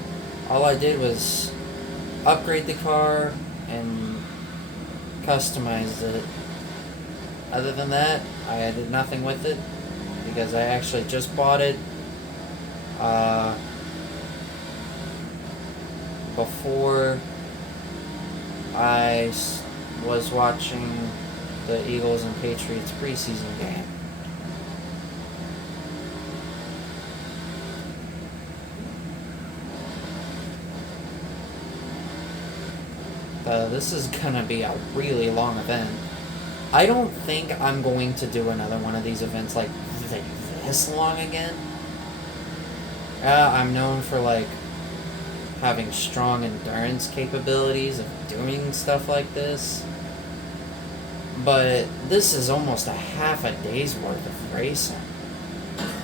All I did was upgrade the car and customized it. Other than that, I did nothing with it because I actually just bought it before I was watching the Eagles and Patriots preseason game. This is gonna be a really long event. I don't think I'm going to do another one of these events like this long again. I'm known for like having strong endurance capabilities of doing stuff like this. But this is almost a half a day's worth of racing.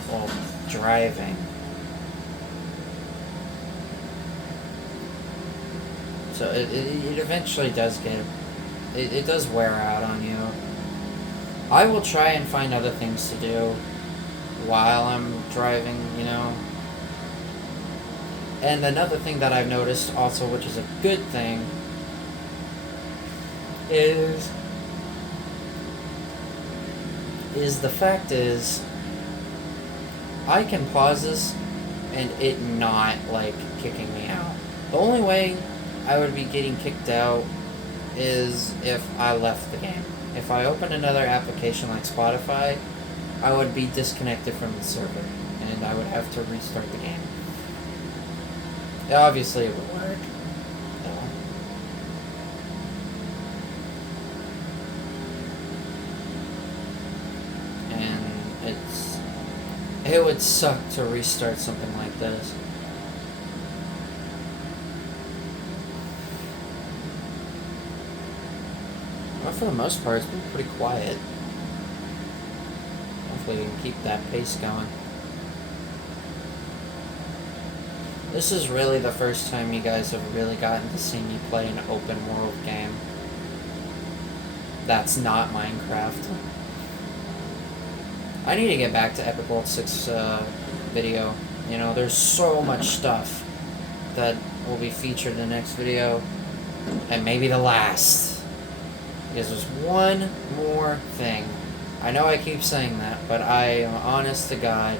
Well, driving. So it eventually does it does wear out on you. I will try and find other things to do while I'm driving, you know. And another thing that I've noticed also, which is a good thing, is the fact is I can pause this and it not like kicking me out. The only way I would be getting kicked out is if I left the game. If I opened another application like Spotify, I would be disconnected from the server and I would have to restart the game. Obviously it would work. And it would suck to restart something like this. But for the most part, it's been pretty quiet. Hopefully we can keep that pace going. This is really the first time you guys have really gotten to see me play an open world game. That's not Minecraft. I need to get back to Epic World 6 video. You know, there's so much stuff that will be featured in the next video. And maybe the last. Because there's one more thing. I know I keep saying that, but I am honest to God,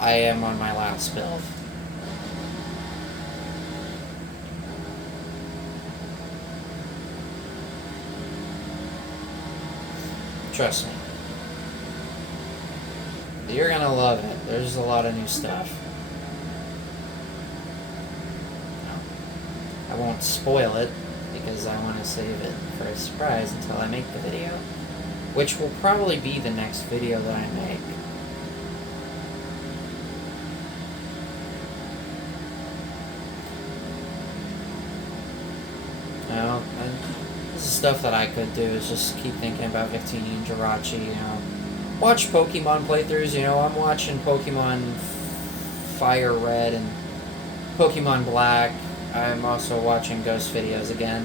I am on my last build. Trust me. You're gonna love it. There's a lot of new stuff. I won't spoil it because I want to save it for a surprise until I make the video, which will probably be the next video that I make. Now, this is stuff that I could do, is just keep thinking about Victini and Jirachi, you know. Watch Pokemon playthroughs, you know, I'm watching Pokemon Fire Red and Pokemon Black. I'm also watching Ghost videos again.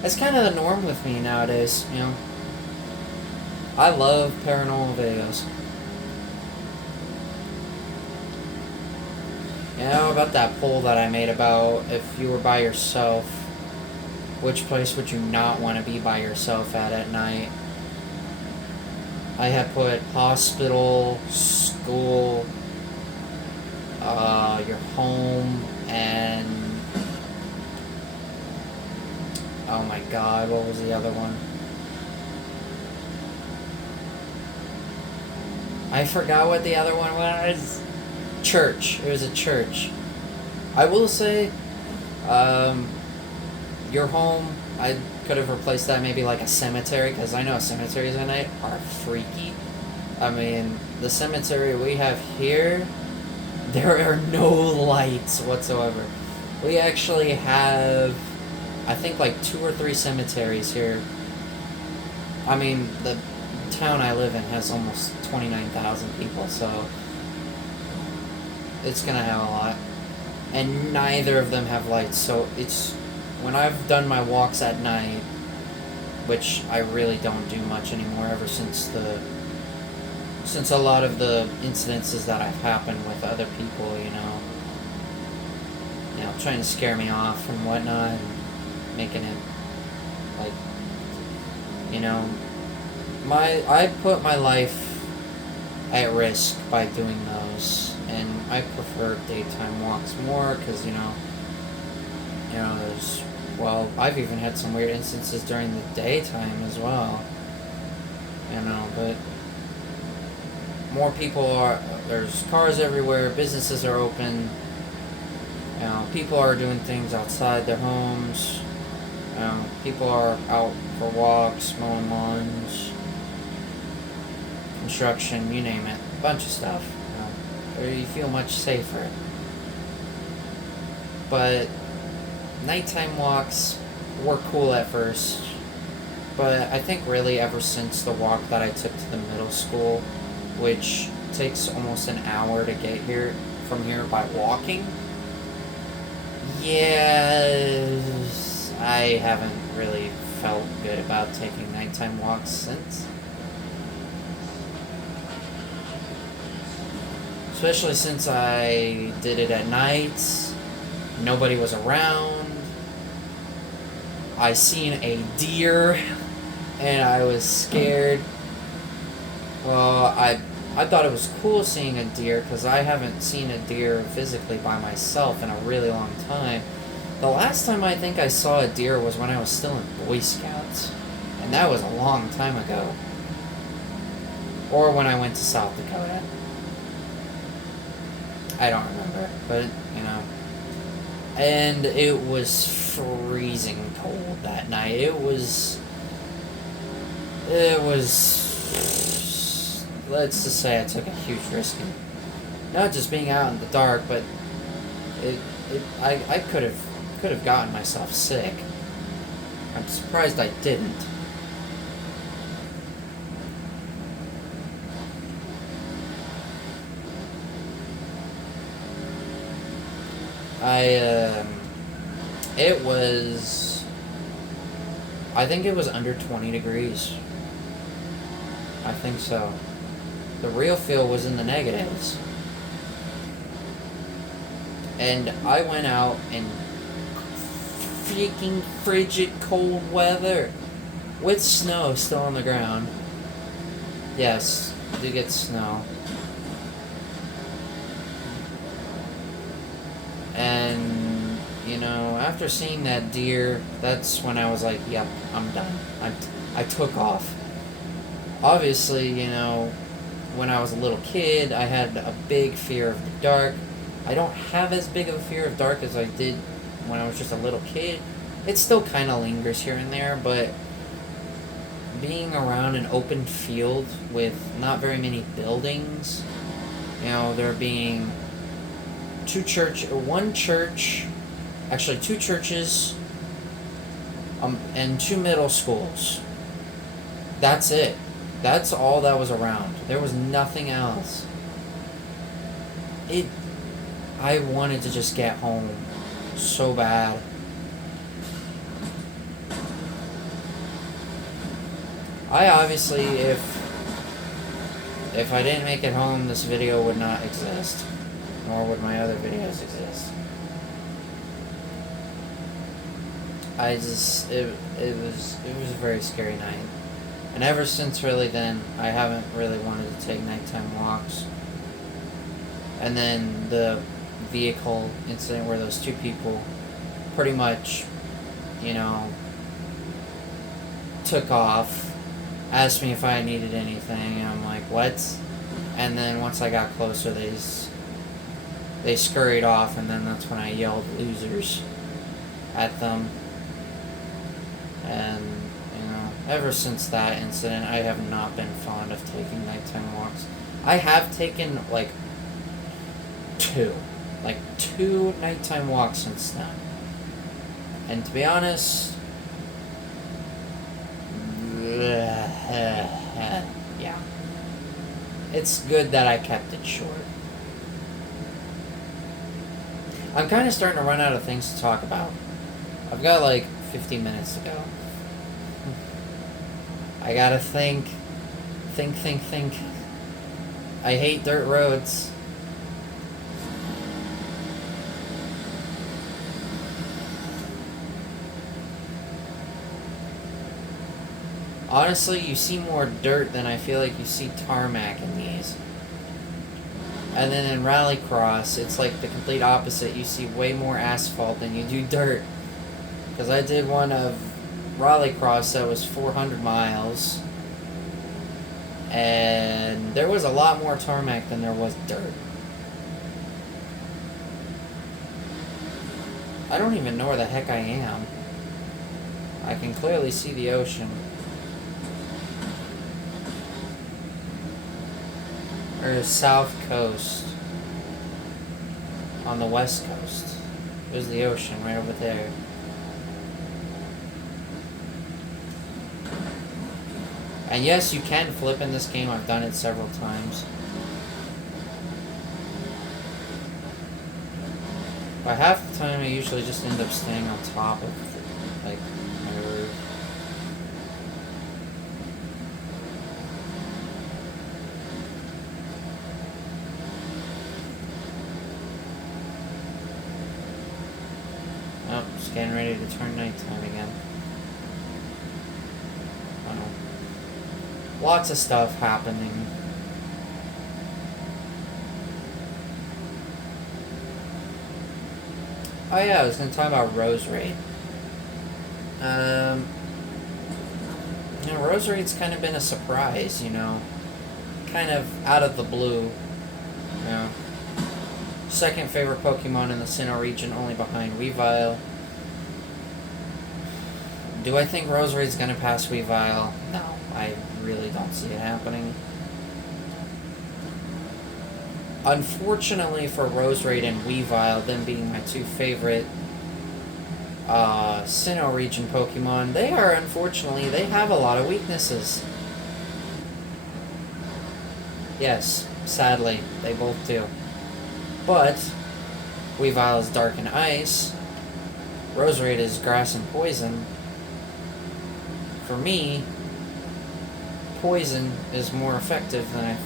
That's kind of the norm with me nowadays, you know. I love paranormal videos. You know, about that poll that I made about if you were by yourself, which place would you not want to be by yourself at night? I had put hospital, school, your home, and oh my god, what was the other one? I forgot what the other one was. Church. It was a church. I will say, your home, I could have replaced that maybe like a cemetery, because I know cemeteries at night are freaky. I mean, the cemetery we have here, there are no lights whatsoever. We actually have, I think, like 2 or 3 cemeteries here. I mean, the town I live in has almost 29,000 people, so it's gonna have a lot. And neither of them have lights, so it's, when I've done my walks at night, which I really don't do much anymore ever since a lot of the incidences that have happened with other people, you know, trying to scare me off and whatnot, and making it, like, you know, I put my life at risk by doing those, and I prefer daytime walks more, because, you know, there's, well, I've even had some weird instances during the daytime as well, you know, but more people are, there's cars everywhere, businesses are open, you know, people are doing things outside their homes, you know, people are out for walks, mowing lawns, construction, you name it, a bunch of stuff, you know, where you feel much safer. But nighttime walks were cool at first, but I think really ever since the walk that I took to the middle school, which takes almost an hour to get here from here by walking, yes, I haven't really felt good about taking nighttime walks since. Especially since I did it at night, nobody was around, I seen a deer, and I was scared. Well, I thought it was cool seeing a deer, because I haven't seen a deer physically by myself in a really long time. The last time I think I saw a deer was when I was still in Boy Scouts, and that was a long time ago. Or when I went to South Dakota. I don't remember, but, you know. And it was freezing cold that night. It was, let's just say I took a huge risk in not just being out in the dark, but I could have gotten myself sick. I'm surprised I didn't. It was, I think it was under 20 degrees. I think so. The real feel was in the negatives. And I went out in freaking frigid cold weather with snow still on the ground. Yes, I did get snow. And, you know, after seeing that deer, that's when I was like, yep, I'm done. I took off. obviously, you know, when I was a little kid, I had a big fear of the dark. I don't have as big of a fear of dark as I did when I was just a little kid. It still kind of lingers here and there, but being around an open field with not very many buildings, you know, there being two churches, and two middle schools. That's it. That's all that was around. There was nothing else. I wanted to just get home so bad. I obviously, if I didn't make it home, this video would not exist, nor would my other videos exist. It was a very scary night. And ever since really then, I haven't really wanted to take nighttime walks. And then the vehicle incident where those two people pretty much, you know, took off, asked me if I needed anything, and I'm like, what? And then once I got closer, they scurried off, and then that's when I yelled losers at them. And, you know, ever since that incident, I have not been fond of taking nighttime walks. I have taken, like, two nighttime walks since then. And to be honest, yeah. It's good that I kept it short. I'm kind of starting to run out of things to talk about. I've got like 15 minutes to go. I gotta think. I hate dirt roads. Honestly, you see more dirt than I feel like you see tarmac in these. And then in Rallycross, it's like the complete opposite. You see way more asphalt than you do dirt. Because I did one of Rallycross that was 400 miles. And there was a lot more tarmac than there was dirt. I don't even know where the heck I am. I can clearly see the ocean. Or south coast. On the west coast. There's the ocean right over there. And yes, you can flip in this game. I've done it several times. But half the time I usually just end up staying on top of the, like, my roof. Oh, it's getting ready to turn nighttime again. Lots of stuff happening. Oh yeah, I was going to talk about Rose Raid. You know, Rose Raid's kind of been a surprise, you know. Kind of out of the blue. You know. Second favorite Pokemon in the Sinnoh region, only behind Weavile. Do I think Rose Raid's going to pass Weavile? No, I really don't see it happening. Unfortunately for Rose Raid and Weavile, them being my two favorite Sinnoh region Pokemon, they have a lot of weaknesses. Yes, sadly, they both do. But Weavile is Dark and Ice. Rose Raid is Grass and Poison. For me, Poison is more effective than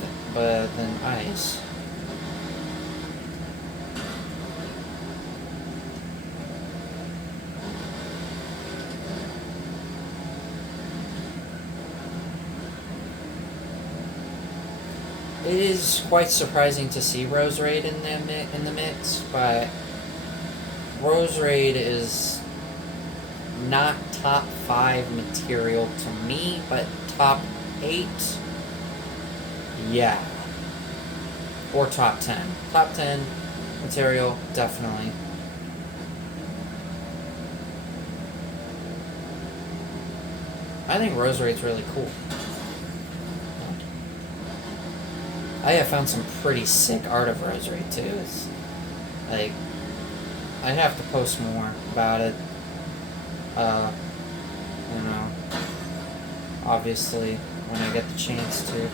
Ice. It is quite surprising to see Rose Raid in the mix, but Rose Raid is not top 5 material to me, but top 8. Yeah. Or top 10. Top 10 material, definitely. I think Roserade's really cool. I have found some pretty sick art of Roserade too. It's like, I have to post more about it. You know, obviously when I get the chance to.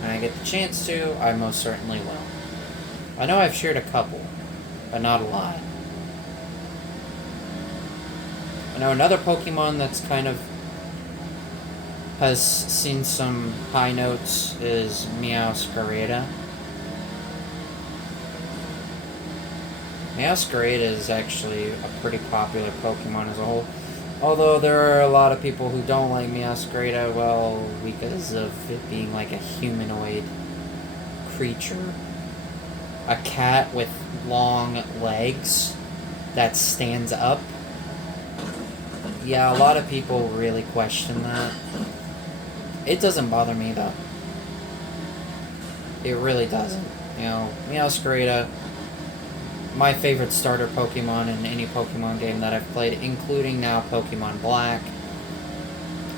When I get the chance to, I most certainly will. I know I've shared a couple, but not a lot. I know another Pokemon that's kind of has seen some high notes is Meowscarada. Meowscarada is actually a pretty popular Pokemon as a whole. Although there are a lot of people who don't like Meowscarada, well, because of it being like a humanoid creature. A cat with long legs that stands up. Yeah, a lot of people really question that. It doesn't bother me, though. It really doesn't. You know, Meowscarada, my favorite starter Pokemon in any Pokemon game that I've played, including now Pokemon Black.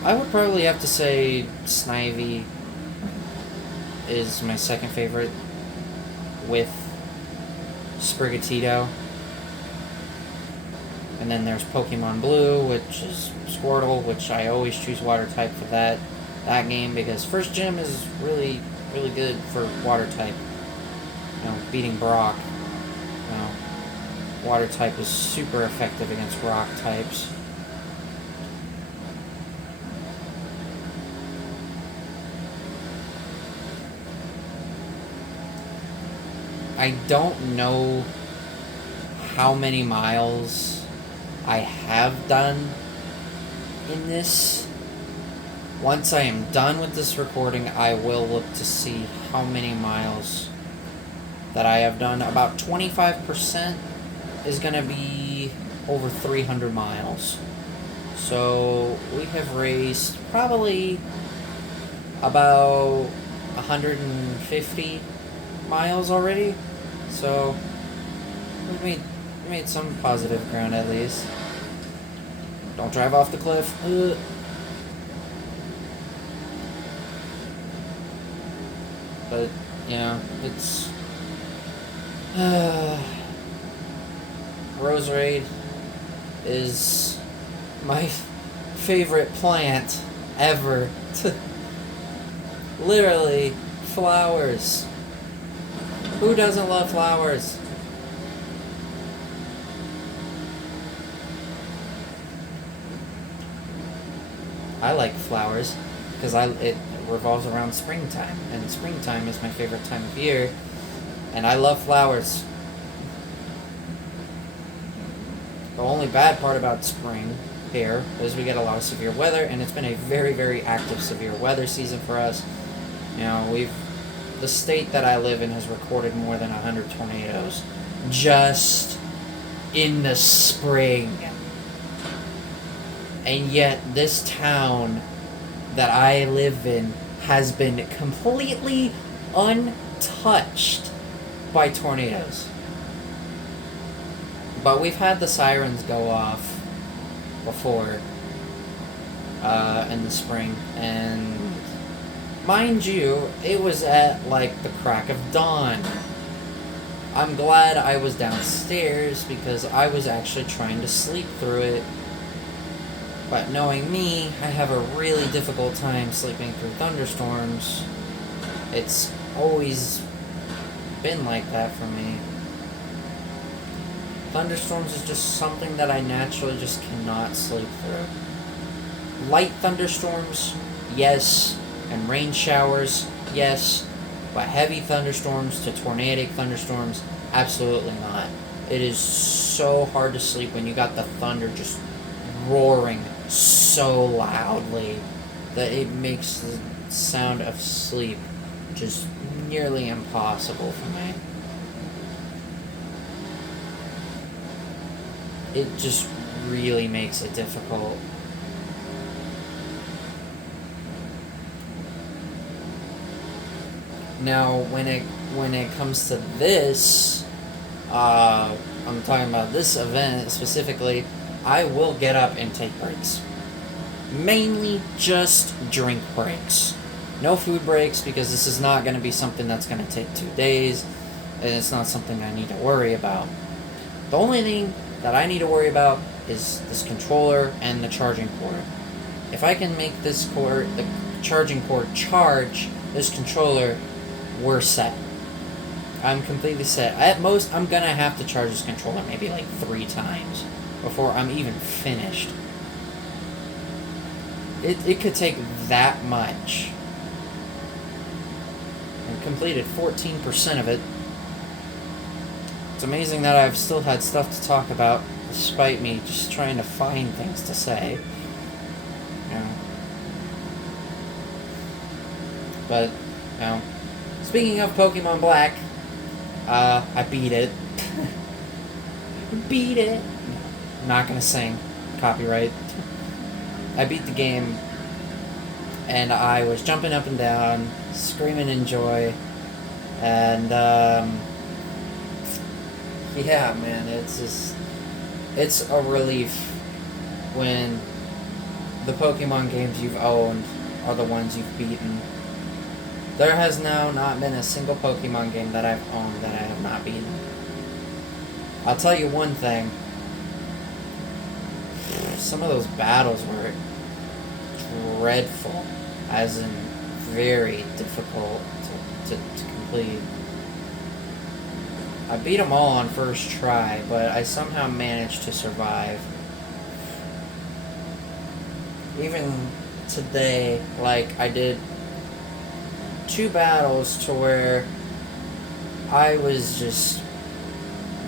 I would probably have to say Snivy is my second favorite, with Sprigatito. And then there's Pokemon Blue, which is Squirtle, which I always choose water type for that game, because first gym is really, really good for water type. You know, beating Brock. You know, water type is super effective against rock types. I don't know how many miles I have done in this. Once I am done with this recording, I will look to see how many miles that I have done. About 25% is going to be over 300 miles. So we have raced probably about 150 miles already. So we made some positive ground at least. Don't drive off the cliff. But, you know, it's... Roserade is my favorite plant ever. Literally, flowers. Who doesn't love flowers? I like flowers because it revolves around springtime, and springtime is my favorite time of year, and I love flowers. The only bad part about spring here is we get a lot of severe weather, and it's been a very, very active severe weather season for us. You know, the state that I live in has recorded more than 100 tornadoes just in the spring. And yet this town that I live in has been completely untouched by tornadoes. But we've had the sirens go off before in the spring, and mind you, it was at like the crack of dawn. I'm glad I was downstairs because I was actually trying to sleep through it. But knowing me, I have a really difficult time sleeping through thunderstorms. It's always been like that for me. Thunderstorms is just something that I naturally just cannot sleep through. Light thunderstorms, yes. And rain showers, yes. But heavy thunderstorms to tornadic thunderstorms, absolutely not. It is so hard to sleep when you got the thunder just roaring so loudly that it makes the sound of sleep just nearly impossible for me. it just really makes it difficult. Now, when it comes to this, I'm talking about this event specifically, I will get up and take breaks. Mainly just drink breaks. No food breaks, because this is not going to be something that's going to take 2 days, and it's not something I need to worry about. The only thing that I need to worry about is this controller and the charging cord. If I can make the charging cord charge this controller, we're set. I'm completely set. At most, I'm gonna have to charge this controller maybe like 3 times before I'm even finished. It could take that much. I completed 14% of it. It's amazing that I've still had stuff to talk about, despite me just trying to find things to say. You know. But, you know, speaking of Pokemon Black, I beat it. Beat it. I'm not gonna sing. Copyright. I beat the game, and I was jumping up and down, screaming in joy, and, yeah, man, it's a relief when the Pokemon games you've owned are the ones you've beaten. There has now not been a single Pokemon game that I've owned that I have not beaten. I'll tell you one thing. Some of those battles were dreadful, as in very difficult to complete. I beat them all on first try, but I somehow managed to survive. Even today, like, I did 2 battles to where I was just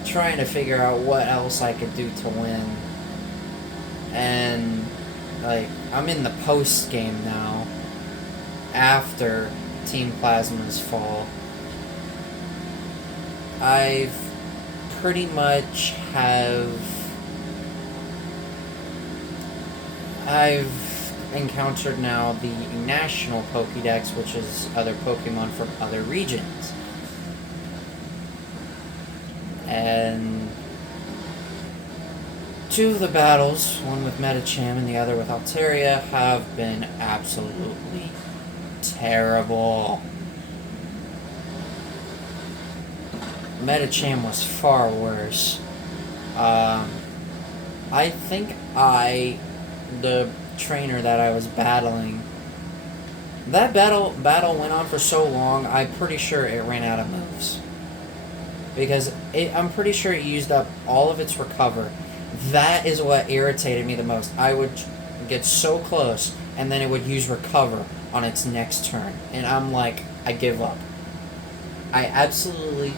trying to figure out what else I could do to win. And, like, I'm in the post game now, after Team Plasma's fall. I've pretty much I've encountered now the National Pokédex, which is other Pokemon from other regions. And 2 of the battles, one with Medicham and the other with Altaria, have been absolutely terrible. Medicham was far worse. I think the trainer that I was battling, that battle went on for so long, I'm pretty sure it ran out of moves. Because I'm pretty sure it used up all of its recover. That is what irritated me the most. I would get so close, and then it would use recover on its next turn. And I'm like, I give up. I absolutely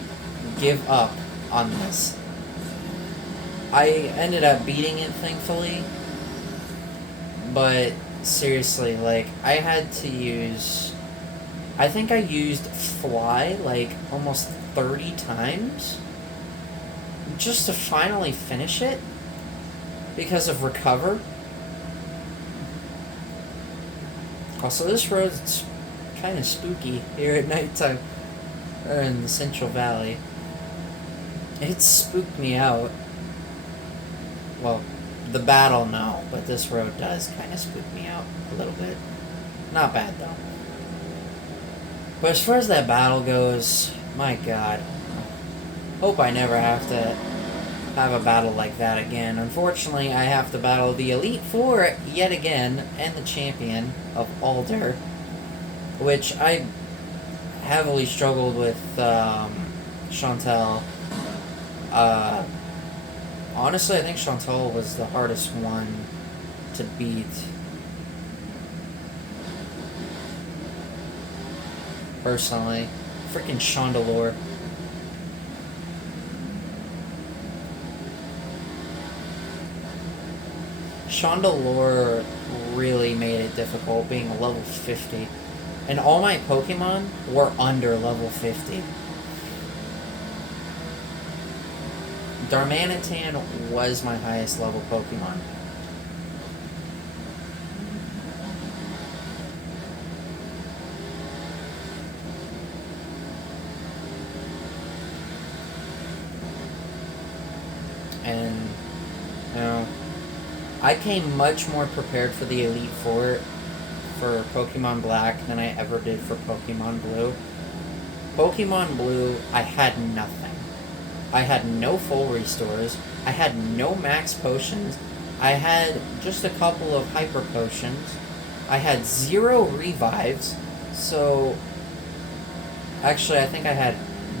give up on this. I ended up beating it, thankfully. But, seriously, like, I had to use... I think I used Fly, like, almost 30 times just to finally finish it because of recover. Also, this road's kind of spooky here at nighttime, or in the Central Valley. It spooked me out. Well, the battle, no, but this road does kind of spook me out a little bit. Not bad, though. But as far as that battle goes, my god. Hope I never have to have a battle like that again. Unfortunately, I have to battle the Elite Four yet again, and the champion of Alder, which I heavily struggled with Chantel. Honestly, I think Chantel was the hardest one to beat. Personally. Freaking Chandelure. Chandelure really made it difficult, being a level 50. And all my Pokemon were under level 50. Darmanitan was my highest level Pokemon. And, you know, I came much more prepared for the Elite Four for Pokemon Black than I ever did for Pokemon Blue. Pokemon Blue, I had nothing. I had no full restores. I had no max potions. I had just a couple of hyper potions. I had 0 revives. So, actually, I think I had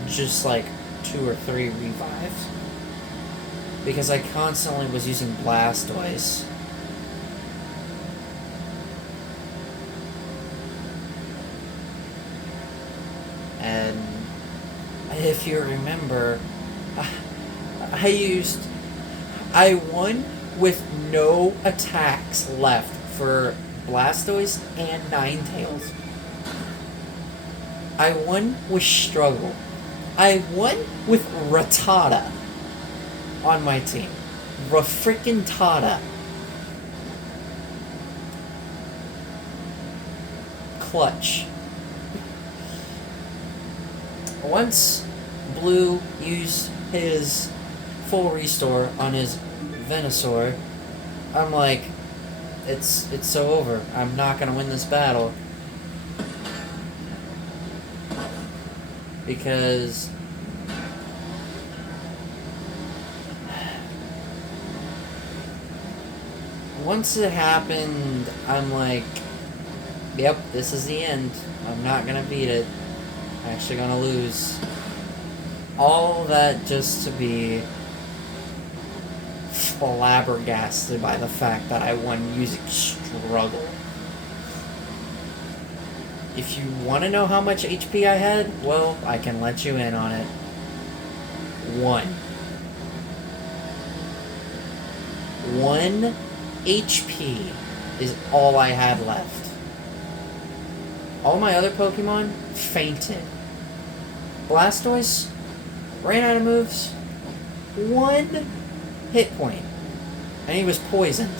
just like 2 or 3 revives. Because I constantly was using Blastoise. And if you remember, I won with no attacks left for Blastoise and Ninetales. I won with struggle. I won with Rattata on my team. Rafrickin' Clutch. Once Blue used his full restore on his Venusaur, I'm like, it's so over. I'm not gonna win this battle. Because once it happened, I'm like, yep, this is the end. I'm not gonna beat it. I'm actually gonna lose. All that just to be flabbergasted by the fact that I won using struggle. If you want to know how much HP I had, well, I can let you in on it. 1. 1 HP is all I had left. All my other Pokemon fainted. Blastoise ran out of moves. 1 hit point. And he was poisoned.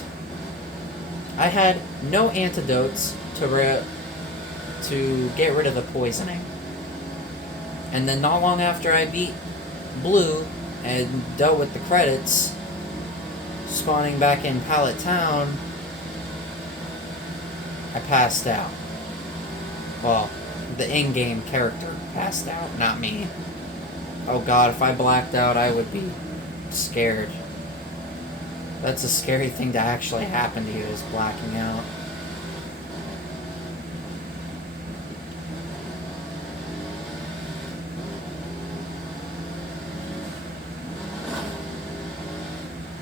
I had no antidotes to get rid of the poisoning. And then not long after I beat Blue and dealt with the credits, spawning back in Pallet Town, I passed out. Well, the in-game character passed out, not me. Oh god, if I blacked out, I would be scared. That's a scary thing to actually happen to you, is blacking out.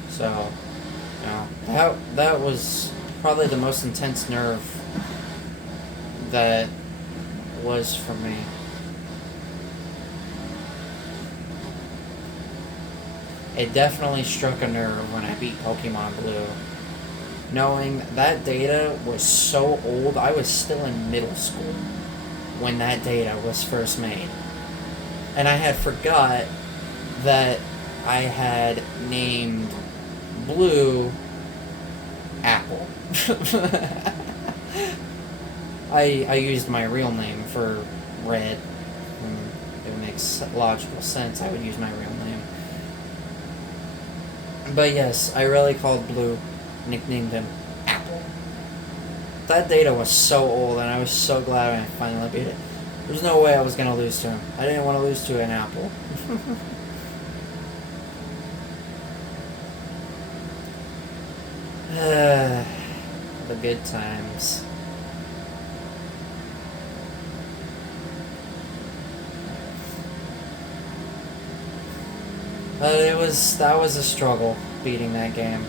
So, you know, that was probably the most intense nerve that was for me. It definitely struck a nerve when I beat Pokemon Blue. Knowing that data was so old, I was still in middle school when that data was first made. And I had forgot that I had named Blue Apple. I used my real name for Red. It makes logical sense I would use my real name. But yes, I really called Blue, nicknamed him Apple. That data was so old, and I was so glad when I finally beat it. There's no way I was going to lose to him. I didn't want to lose to an Apple. The good times. But that was a struggle, beating that game.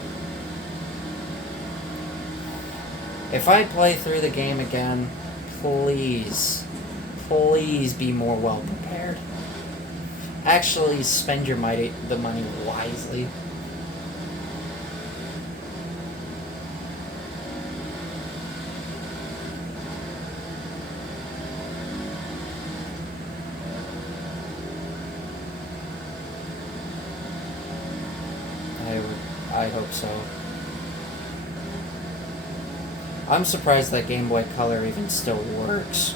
If I play through the game again, please be more well prepared. Actually spend the money wisely. I hope so. I'm surprised that Game Boy Color even still works.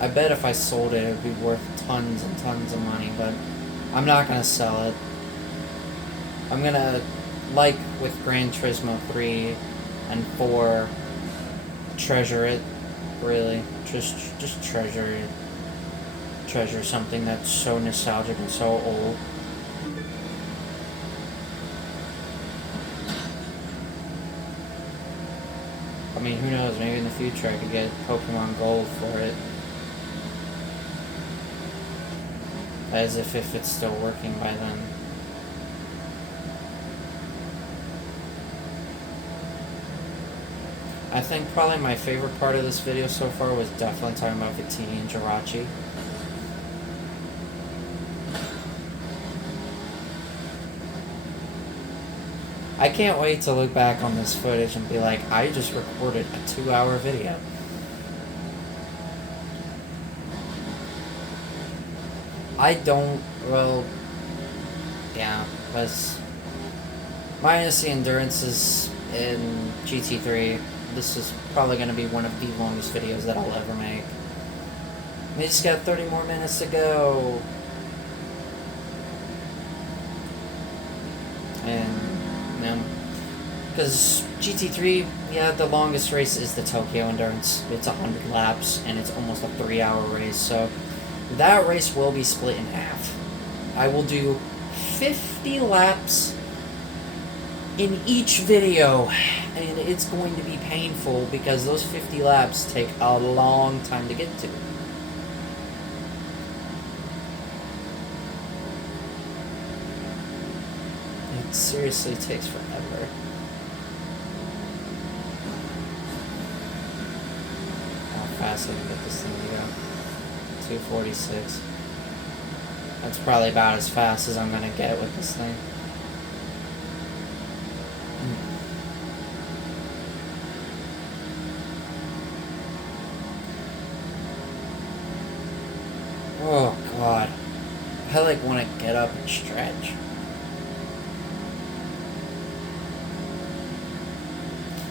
I bet if I sold it, it would be worth tons and tons of money, but I'm not going to sell it. I'm going to, like with Gran Turismo 3 and 4, treasure it, really. Just treasure it. Treasure something that's so nostalgic and so old. I mean, who knows, maybe in the future I could get Pokemon Gold for it. As if it's still working by then. I think probably my favorite part of this video so far was definitely talking about Victini and Jirachi. I can't wait to look back on this footage and be like, I just recorded a 2-hour video. I don't, well, yeah, was minus the endurances in GT3, this is probably going to be one of the longest videos that I'll ever make. We just got 30 more minutes to go. And, because GT3, yeah, the longest race is the Tokyo Endurance. It's 100 laps, and it's almost a 3-hour race, so that race will be split in half. I will do 50 laps in each video, and it's going to be painful because those 50 laps take a long time to get to. It seriously takes forever. How fast I can get this thing to go. 246. That's probably about as fast as I'm gonna get with this thing. Oh god. I like want to get up and stretch.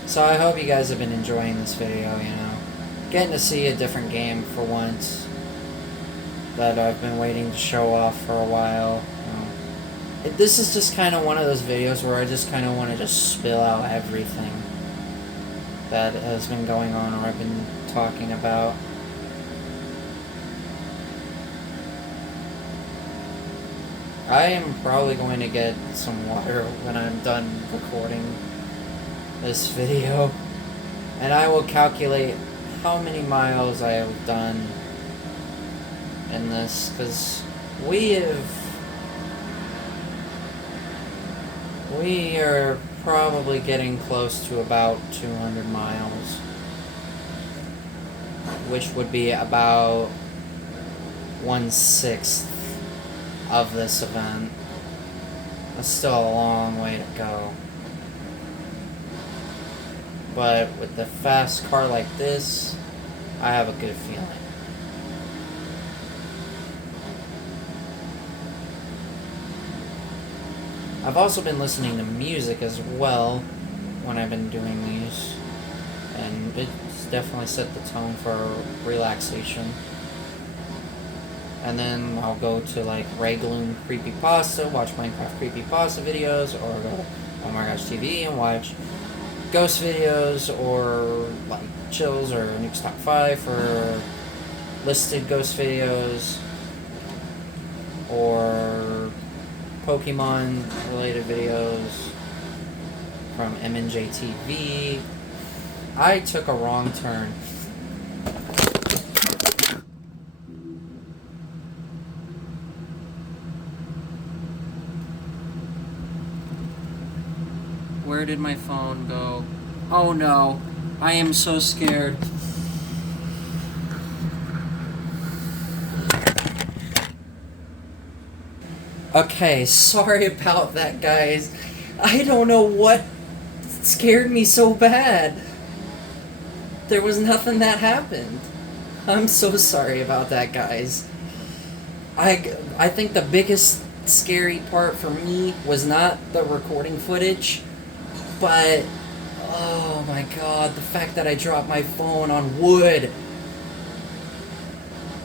So I hope you guys have been enjoying this video, you know. Getting to see a different game for once that I've been waiting to show off for a while. This is just kind of one of those videos where I just kind of want to just spill out everything that has been going on or I've been talking about. I am probably going to get some water when I'm done recording this video, and I will calculate how many miles I have done in this, because we are probably getting close to about 200 miles, which would be about 1/6 of this event. That's still a long way to go. But with the fast car like this, I have a good feeling. I've also been listening to music as well when I've been doing these, and it's definitely set the tone for relaxation. And then I'll go to like Regloom Creepypasta, watch Minecraft Creepypasta videos, or go to Oh My Gosh TV and watch ghost videos, or like Chills or Nuke's Top 5 for listed ghost videos, or Pokemon related videos from MNJ TV. I took a wrong turn. Where did my phone go? Oh no, I am so scared. Okay, sorry about that, guys. I don't know what scared me so bad. There was nothing that happened. I'm so sorry about that, guys. I think the biggest scary part for me was not the recording footage, but oh my god, the fact that I dropped my phone on wood.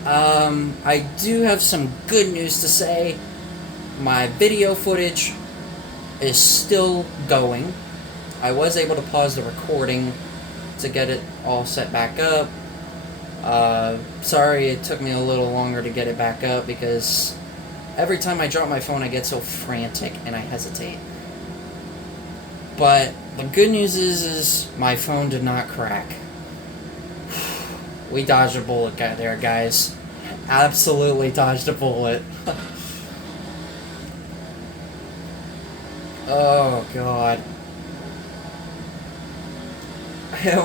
I do have some good news to say. My video footage is still going. I was able to pause the recording to get it all set back up. Sorry it took me a little longer to get it back up because every time I drop my phone I get so frantic and I hesitate. But the good news is my phone did not crack. We dodged a bullet there, guys. Absolutely dodged a bullet. Oh, God.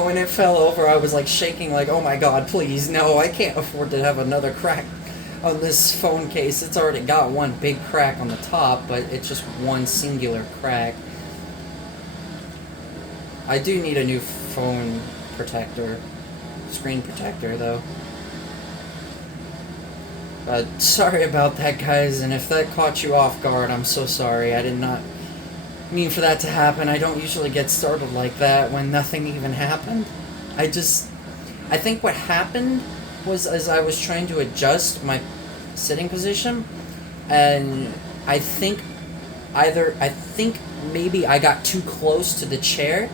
When it fell over, I was like shaking, like, oh my god, please, no, I can't afford to have another crack on this phone case. It's already got one big crack on the top, but it's just one singular crack. I do need a new phone protector, screen protector, though. But sorry about that, guys, and if that caught you off guard, I'm so sorry. I did not mean for that to happen. I don't usually get startled like that when nothing even happened. I think what happened was as I was trying to adjust my sitting position, and I think maybe I got too close to the chair,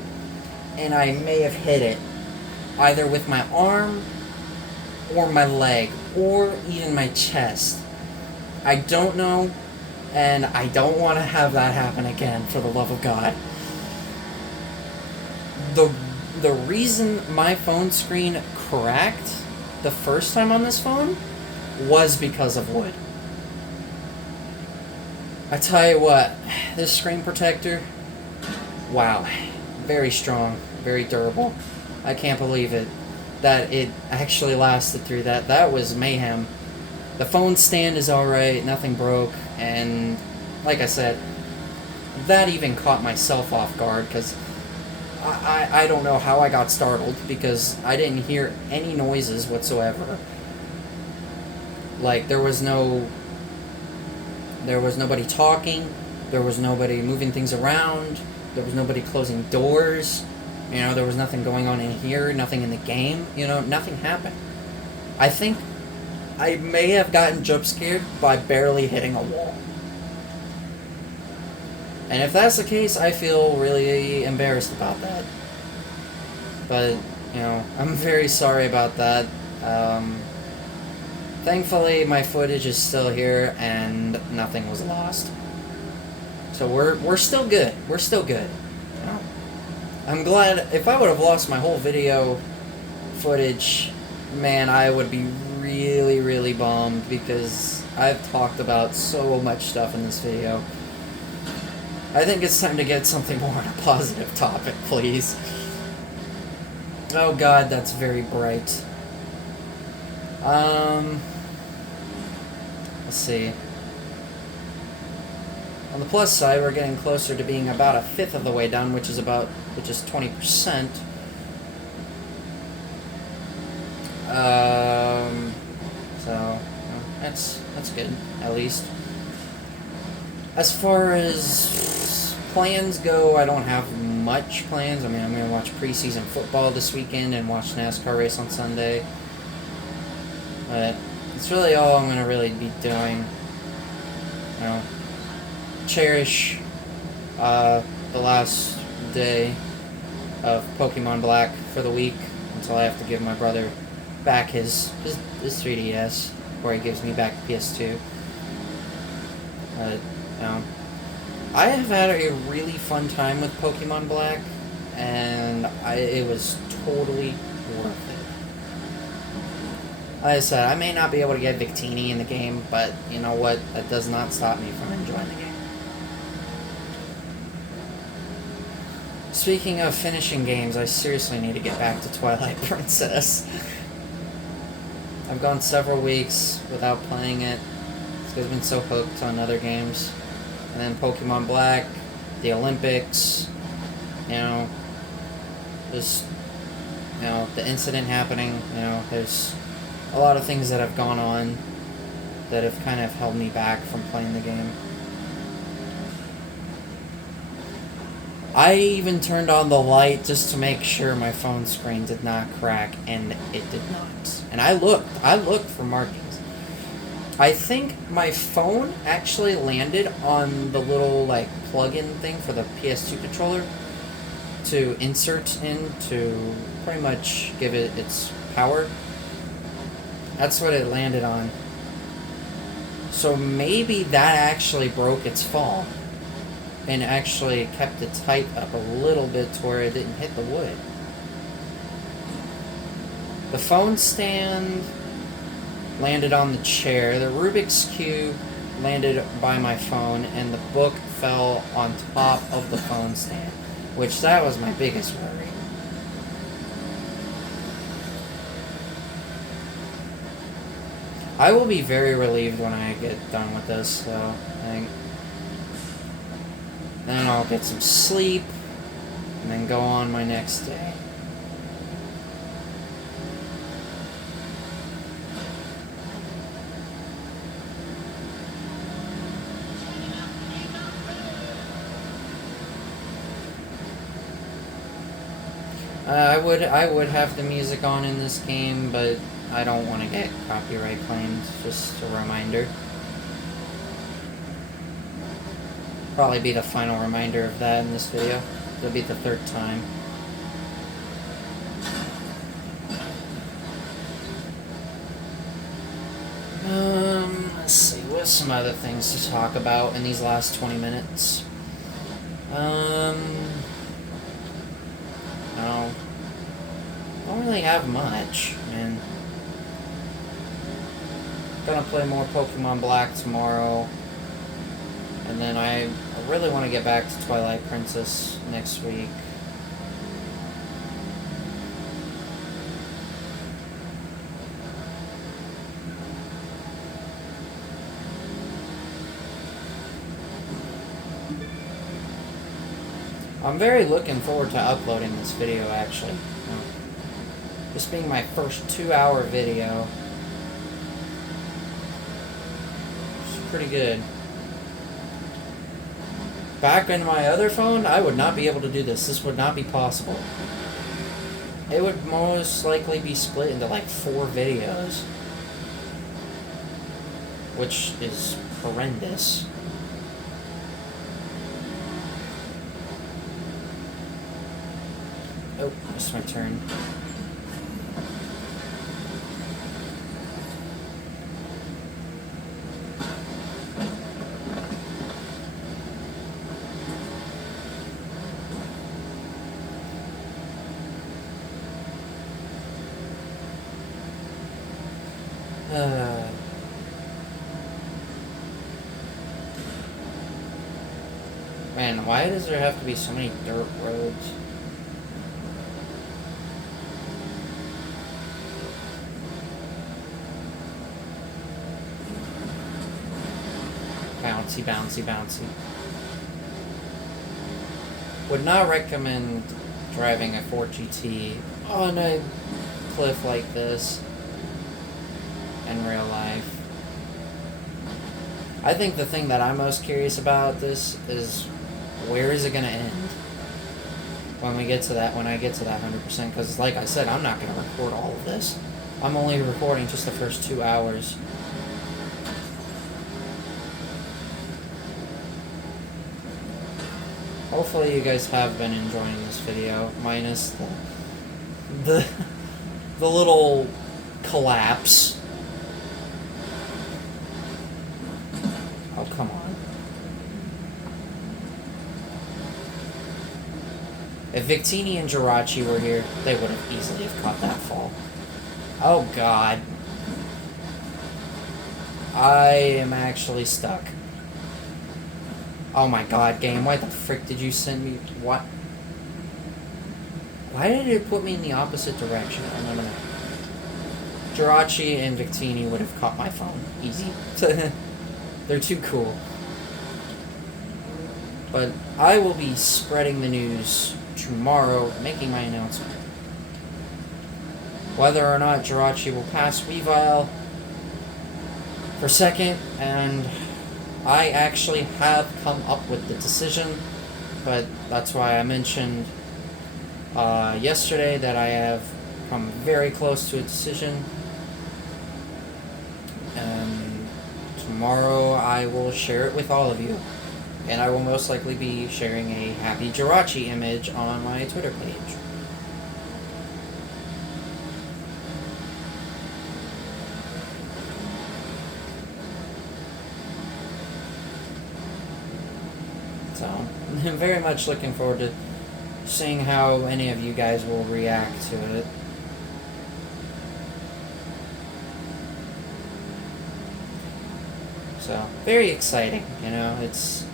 and I may have hit it, either with my arm, or my leg, or even my chest. I don't know, and I don't want to have that happen again, for the love of God. The reason my phone screen cracked the first time on this phone was because of wood. I tell you what, this screen protector, wow, very strong, very durable. I can't believe it, that it actually lasted through that. That was mayhem. The phone stand is alright, nothing broke, and like I said, that even caught myself off guard, because I don't know how I got startled, because I didn't hear any noises whatsoever. Like, there was nobody talking, there was nobody moving things around, there was nobody closing doors, there was nothing going on in here, nothing in the game, nothing happened. I think I may have gotten jump scared by barely hitting a wall. And if that's the case, I feel really embarrassed about that. But, I'm very sorry about that. Thankfully, my footage is still here and nothing was lost. So we're still good. We're still good. I'm glad. If I would have lost my whole video footage, man, I would be really, really bummed, because I've talked about so much stuff in this video. I think it's time to get something more on a positive topic, please. Oh god, that's very bright. Let's see. On the plus side, we're getting closer to being about a fifth of the way done, which is 20%. So that's good, at least. As far as plans go, I don't have much plans. I mean, I'm going to watch preseason football this weekend and watch NASCAR race on Sunday. But it's really all I'm going to really be doing. Cherish the last day of Pokemon Black for the week until I have to give my brother back his 3DS, or he gives me back the PS2. I have had a really fun time with Pokemon Black, and it was totally worth it. Like I said, I may not be able to get Victini in the game, but you know what? That does not stop me from enjoying the game. Speaking of finishing games, I seriously need to get back to Twilight Princess. I've gone several weeks without playing it, because I've been so hooked on other games. And then Pokemon Black, the Olympics, just, the incident happening, there's a lot of things that have gone on. that have kind of held me back from playing the game. I even turned on the light just to make sure my phone screen did not crack, and it did not. And I looked for markings. I think my phone actually landed on the little, like, plug-in thing for the PS2 controller to insert in to pretty much give it its power. That's what it landed on. So maybe that actually broke its fall and actually kept its height up a little bit to where it didn't hit the wood. The phone stand landed on the chair, the Rubik's Cube landed by my phone, and the book fell on top of the phone stand, which that was my biggest worry. I will be very relieved when I get done with this, so I think. Then I'll get some sleep, and then go on my next day. I would have the music on in this game, but I don't want to get copyright claimed. Just a reminder. Probably be the final reminder of that in this video. It'll be the third time. Let's see, what's some other things to talk about in these last 20 minutes? No. Don't really have much, man. Gonna play more Pokemon Black tomorrow. And then I really want to get back to Twilight Princess next week. I'm very looking forward to uploading this video, actually. This being my first 2-hour video. It's pretty good. Back in my other phone, I would not be able to do this. This would not be possible. It would most likely be split into like 4 videos. Which is horrendous. Oh, it's my turn. Man, why does there have to be so many dirt roads? Bouncy, bouncy, bouncy. Would not recommend driving a Ford GT on a cliff like this in real life. I think the thing that I'm most curious about this is where is it going to end when I get to that 100%, because like I said, I'm not going to record all of this. I'm only recording just the first 2 hours. Hopefully you guys have been enjoying this video, minus the little collapse. Oh, come on. If Victini and Jirachi were here, they would have easily have caught that fall. Oh, God. I am actually stuck. Oh my God, game, why the frick did you send me? What? Why did it put me in the opposite direction? I don't know. Jirachi and Victini would have caught my phone. Easy. They're too cool. But I will be spreading the news tomorrow, making my announcement. Whether or not Jirachi will pass Weavile, for second, and I actually have come up with the decision, but that's why I mentioned yesterday that I have come very close to a decision. And tomorrow I will share it with all of you. And I will most likely be sharing a Happy Jirachi image on my Twitter page. So, I'm very much looking forward to seeing how any of you guys will react to it. So, very exciting, you know, it's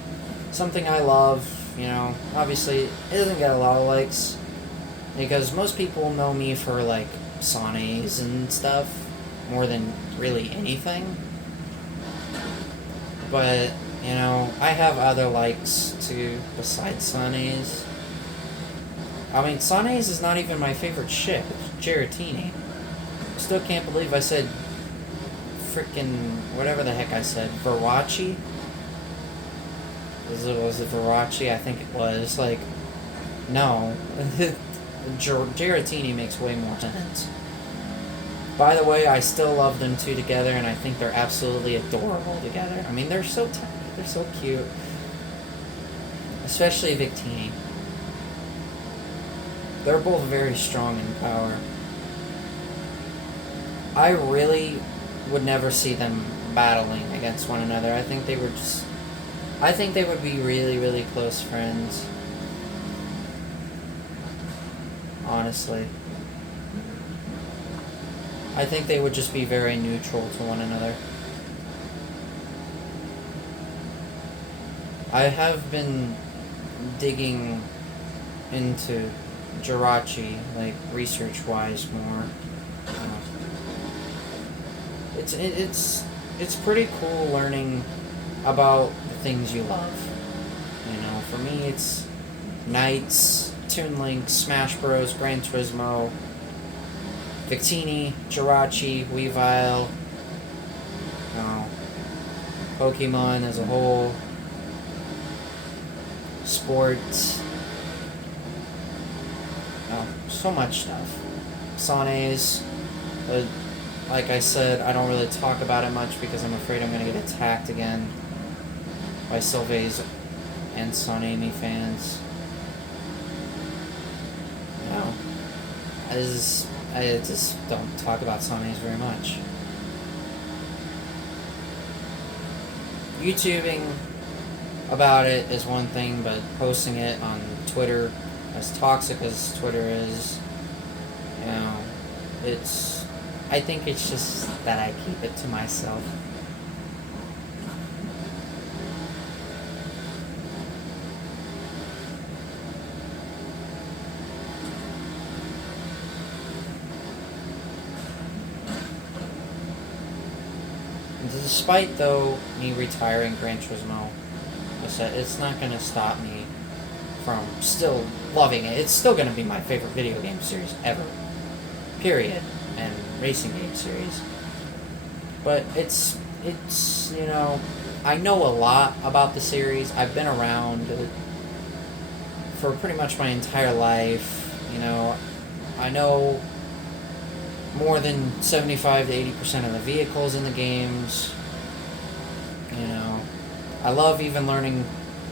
something I love, you know. Obviously, it doesn't get a lot of likes, because most people know me for, like, Sanes and stuff, more than really anything. But, you know, I have other likes, too, besides Sanes. I mean, Sanes is not even my favorite ship, it's Giratini. Still can't believe I said freaking whatever the heck I said, Virachi? Was it Virachi? I think it was. Like, no. Giratini makes way more sense. By the way, I still love them two together, and I think they're absolutely adorable together. I mean, they're so tiny, they're so cute. Especially Victini. They're both very strong in power. I really would never see them battling against one another. I think they would be really, really close friends. Honestly. I think they would just be very neutral to one another. I have been digging into Jirachi, like, research-wise more. It's pretty cool learning about the things you love. You know, for me it's Knights, Toon Link, Smash Bros, Gran Turismo, Victini, Jirachi, Weavile, you know, Pokemon as a whole, sports, so much stuff. Sanes, like I said, I don't really talk about it much because I'm afraid I'm going to get attacked again by Sylvaise and Sonami fans. No. I just don't talk about Sonami very much. YouTubing about it is one thing, but posting it on Twitter, as toxic as Twitter is, you know, I think it's just that I keep it to myself. Despite, though, me retiring Gran Turismo, it's not going to stop me from still loving it. It's still going to be my favorite video game series ever. Period. And racing game series. But it's you know, I know a lot about the series. I've been around for pretty much my entire life. You know, I know more than 75 to 80% of the vehicles in the games. You know, I love even learning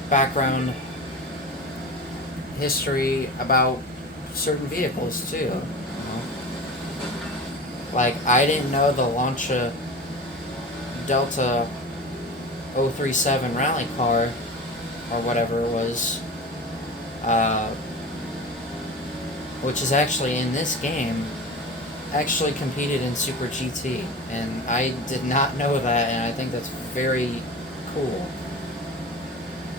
background history about certain vehicles too. You know? Like, I didn't know the Lancia Delta 037 rally car, or whatever it was, which is actually in this game, actually competed in Super GT, and I did not know that, and I think that's very cool.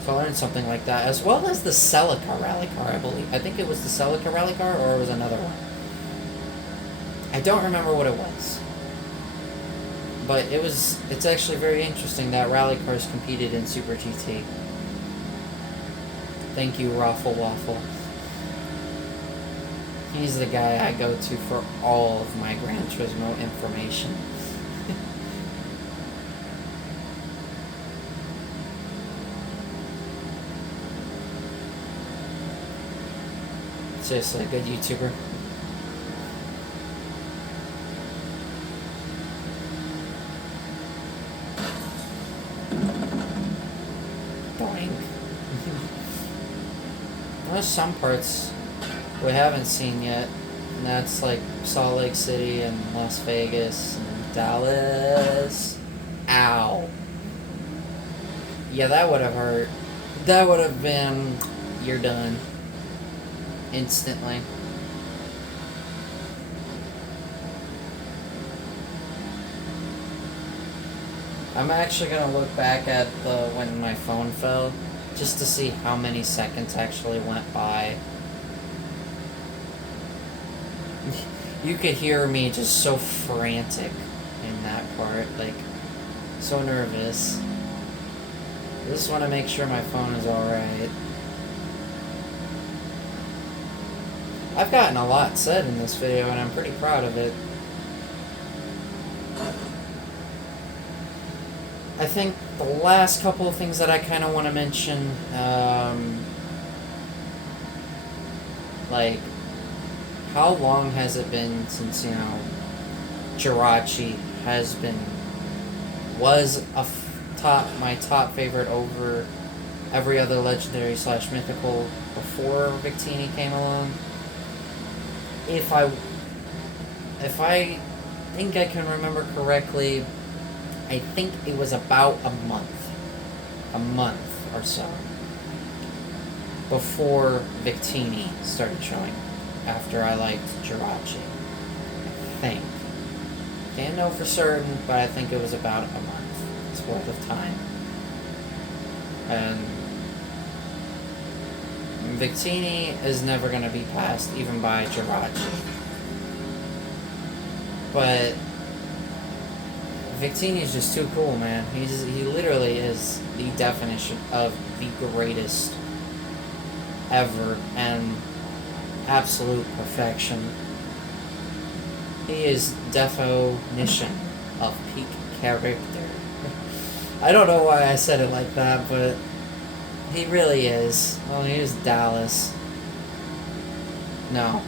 So I learned something like that, as well as the Celica rally car, I believe. I think it was the Celica rally car, or it was another one. I don't remember what it was. But it's actually very interesting that rally cars competed in Super GT. Thank you, Raffle Waffle. He's the guy I go to for all of my Gran Turismo information. Seriously, a good YouTuber. Boing. There's some parts we haven't seen yet, and that's like Salt Lake City and Las Vegas and Dallas. Ow. Yeah, that would have hurt. That would have been... You're done. Instantly. I'm actually gonna look back at when my phone fell, just to see how many seconds actually went by. You could hear me just so frantic in that part, like, so nervous. I just want to make sure my phone is alright. I've gotten a lot said in this video, and I'm pretty proud of it. I think the last couple of things that I kind of want to mention, like, how long has it been since, Jirachi was my top favorite over every other legendary / mythical before Victini came along? If I think I can remember correctly, I think it was about a month or so before Victini started showing, after I liked Jirachi. I think. Can't know for certain, but I think it was about a month's worth of time. And Victini is never going to be passed, even by Jirachi. But Victini is just too cool, man. He literally is the definition of the greatest ever, and absolute perfection. He is definition of peak character. I don't know why I said it like that, but he really is. Oh, here's Dallas. No.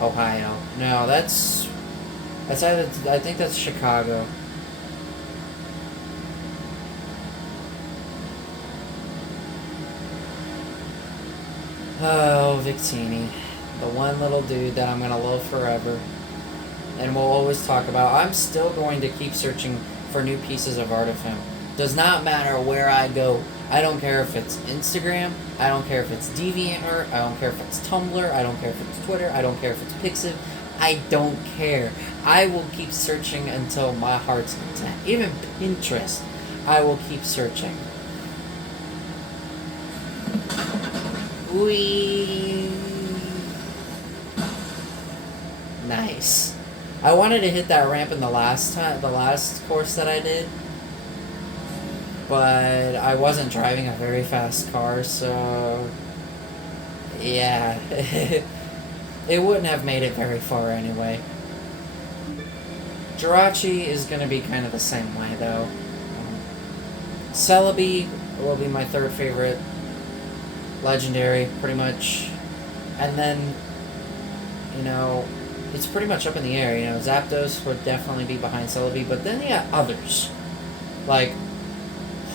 Ohio. No, that's either, I think that's Chicago. Oh, Victini. The one little dude that I'm gonna love forever. And we'll always talk about. I'm still going to keep searching for new pieces of art of him. Does not matter where I go. I don't care if it's Instagram. I don't care if it's DeviantArt. I don't care if it's Tumblr. I don't care if it's Twitter. I don't care if it's Pixiv. I don't care. I will keep searching until my heart's content. Even Pinterest, I will keep searching. Whee! Nice. I wanted to hit that ramp in the last course that I did, but I wasn't driving a very fast car, so yeah, it wouldn't have made it very far anyway. Jirachi is going to be kind of the same way, though. Celebi will be my third favorite legendary, pretty much. And then, it's pretty much up in the air. Zapdos would definitely be behind Celebi, but then you got others. Like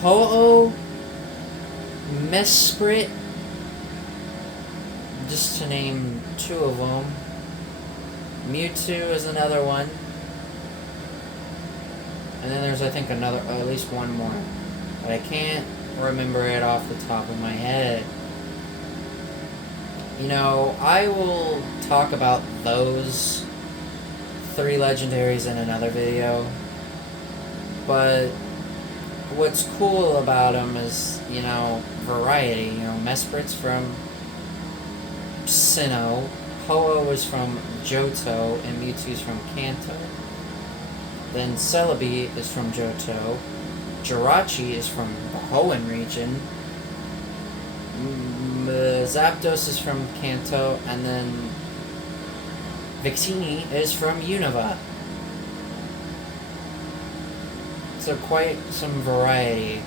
Ho-Oh, Mesprit, just to name two of them. Mewtwo is another one. And then there's, I think, at least one more. But I can't remember it off the top of my head. I will talk about those 3 legendaries in another video. But what's cool about them is, variety. Mesprit's from Sinnoh, Ho-Oh is from Johto, and Mewtwo's from Kanto. Then Celebi is from Johto, Jirachi is from the Hoenn region, Zapdos is from Kanto, and then Victini is from Unova. So quite some variety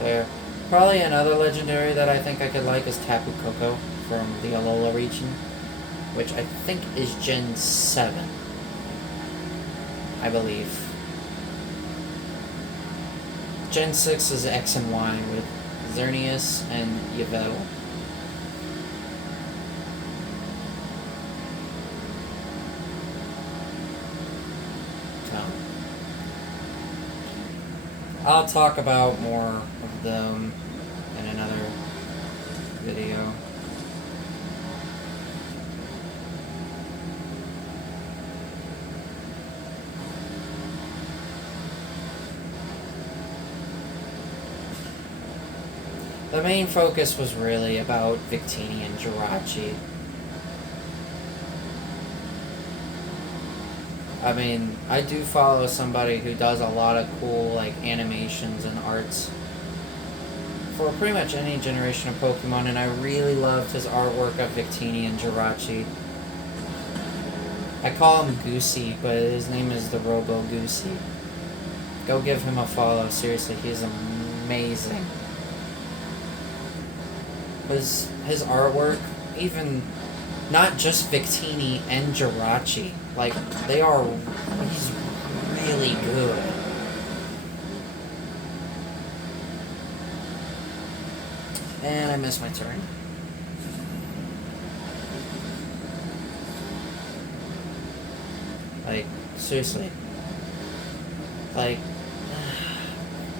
there. Probably another legendary that I think I could like is Tapu Koko from the Alola region, which I think is Gen 7, I believe. Gen 6 is X and Y with Xerneas and Yveltal. I'll talk about more of them in another video. The main focus was really about Victini and Jirachi. I mean, I do follow somebody who does a lot of cool, like, animations and arts for pretty much any generation of Pokemon, and I really loved his artwork of Victini and Jirachi. I call him Goosey, but his name is the Robo Goosey. Go give him a follow, seriously, he's amazing. His artwork, even not just Victini and Jirachi, like, he's really good. And I missed my turn. Like, seriously. Like,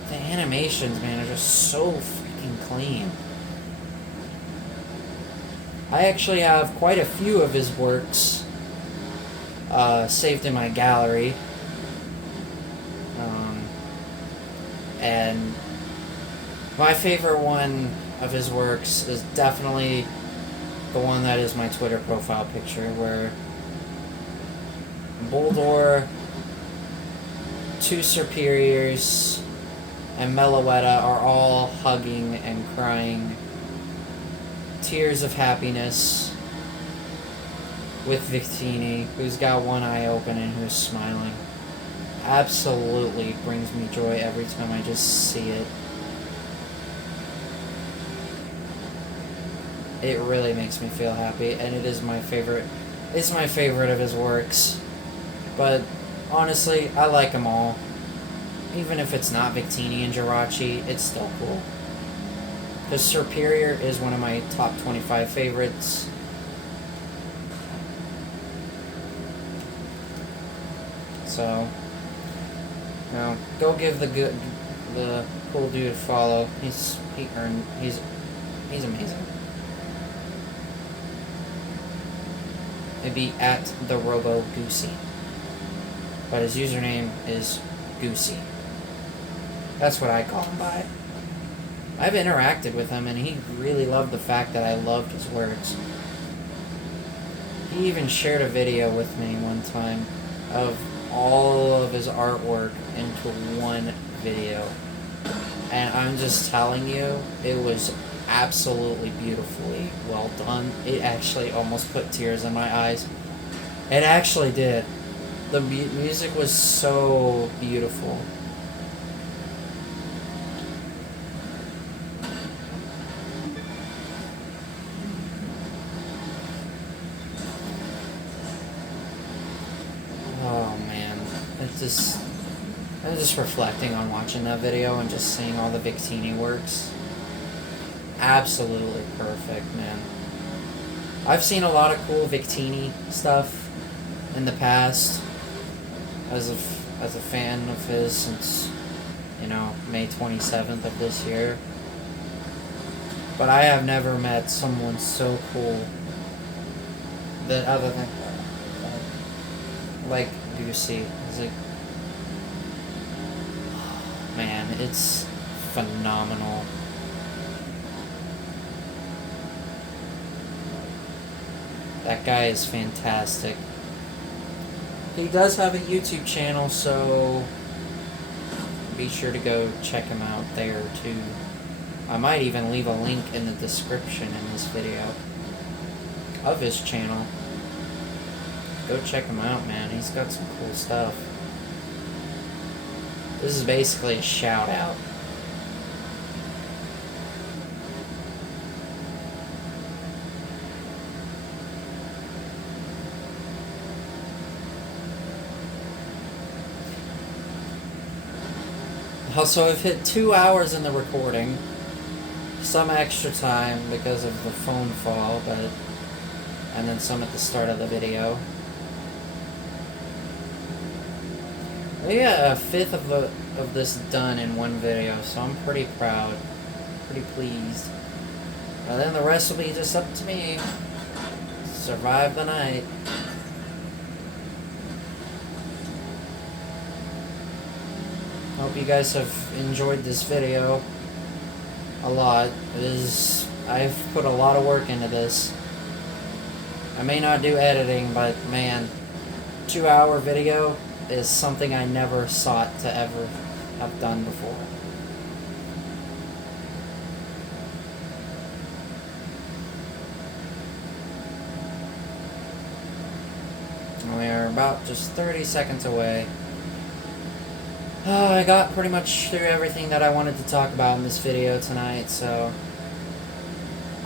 the animations, man, are just so freaking clean. I actually have quite a few of his works saved in my gallery. And my favorite one of his works is definitely the one that is my Twitter profile picture, where Boldore, two Superiors, and Meloetta are all hugging and crying tears of happiness with Victini, who's got one eye open and who's smiling. Absolutely brings me joy every time I just see it. It really makes me feel happy, and it is my favorite. It's my favorite of his works. But honestly, I like them all. Even if it's not Victini and Jirachi, it's still cool. Because Superior is one of my top 25 favorites. So, you know, go give the cool dude a follow. He's amazing. It'd be at the Robo Goosey, but his username is Goosey. That's what I call him by. I've interacted with him, and he really loved the fact that I loved his works. He even shared a video with me one time of all of his artwork into one video. And I'm just telling you, it was absolutely beautifully well done. It actually almost put tears in my eyes. It actually did. The music was so beautiful. Oh man, I'm just reflecting on watching that video and just seeing all the Victini works. Absolutely perfect, man. I've seen a lot of cool Victini stuff in the past as a fan of his since, you know, May 27th of this year. But I have never met someone so cool that other than like Goosey. It's like, man, it's phenomenal. That guy is fantastic. He does have a YouTube channel, so be sure to go check him out there too. I might even leave a link in the description in this video of his channel. Go check him out, man. He's got some cool stuff. This is basically a shout out. Also, I've hit 2 hours in the recording. Some extra time because of the phone fall, and then some at the start of the video. We got a fifth of this done in one video, so I'm pretty proud, pretty pleased. And then the rest will be just up to me. Survive the night. Hope you guys have enjoyed this video a lot. I've put a lot of work into this. I may not do editing, but man, 2-hour video is something I never sought to ever have done before. We're about just 30 seconds away. I got pretty much through everything that I wanted to talk about in this video tonight, so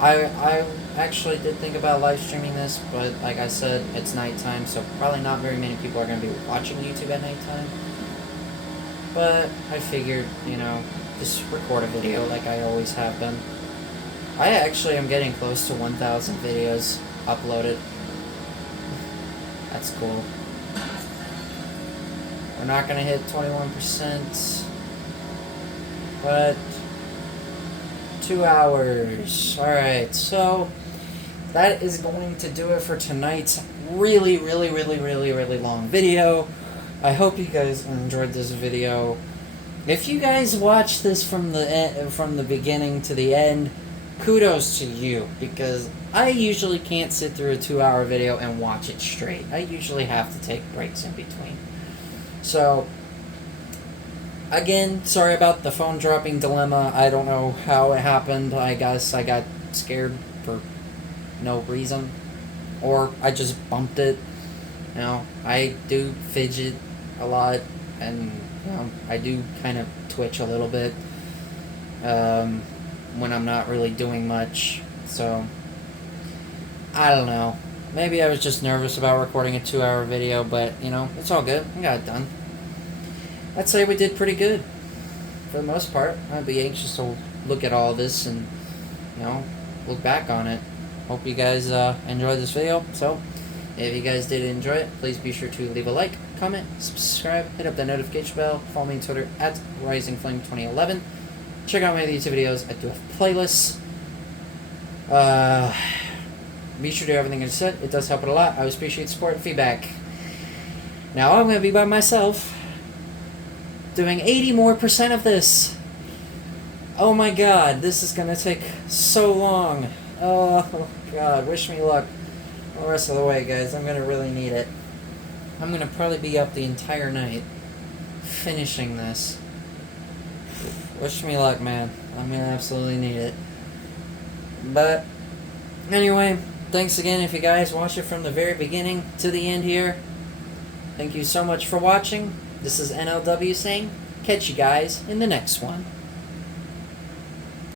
I actually did think about live streaming this, but like I said, it's nighttime, so probably not very many people are going to be watching YouTube at nighttime. But I figured, you know, just record a video like I always have done. I actually am getting close to 1,000 videos uploaded. That's cool. We're not going to hit 21%, but 2 hours. Alright, so that is going to do it for tonight's really long video. I hope you guys enjoyed this video. If you guys watched this from the beginning to the end, kudos to you, because I usually can't sit through a 2-hour video and watch it straight. I usually have to take breaks in between. So, again, sorry about the phone dropping dilemma. I don't know how it happened. I guess I got scared for no reason. Or I just bumped it. You know, I do fidget a lot, and you know, I do kind of twitch a little bit when I'm not really doing much. So, I don't know. Maybe I was just nervous about recording a 2-hour video, but, you know, it's all good. We got it done. I'd say we did pretty good, for the most part. I'd be anxious to look at all this and, you know, look back on it. Hope you guys enjoyed this video. So, if you guys did enjoy it, please be sure to leave a like, comment, subscribe, hit up the notification bell, follow me on Twitter at RisingFlame2011. Check out my YouTube videos. I do have playlists. Be sure to do everything I said. It does help it a lot. I always appreciate support and feedback. Now I'm going to be by myself, doing 80% more of this. Oh my god, this is going to take so long. Oh god, wish me luck the rest of the way, guys. I'm going to really need it. I'm going to probably be up the entire night finishing this. Wish me luck, man. I'm going to absolutely need it. But, anyway, thanks again if you guys watch it from the very beginning to the end here. Thank you so much for watching. This is NLW saying, catch you guys in the next one.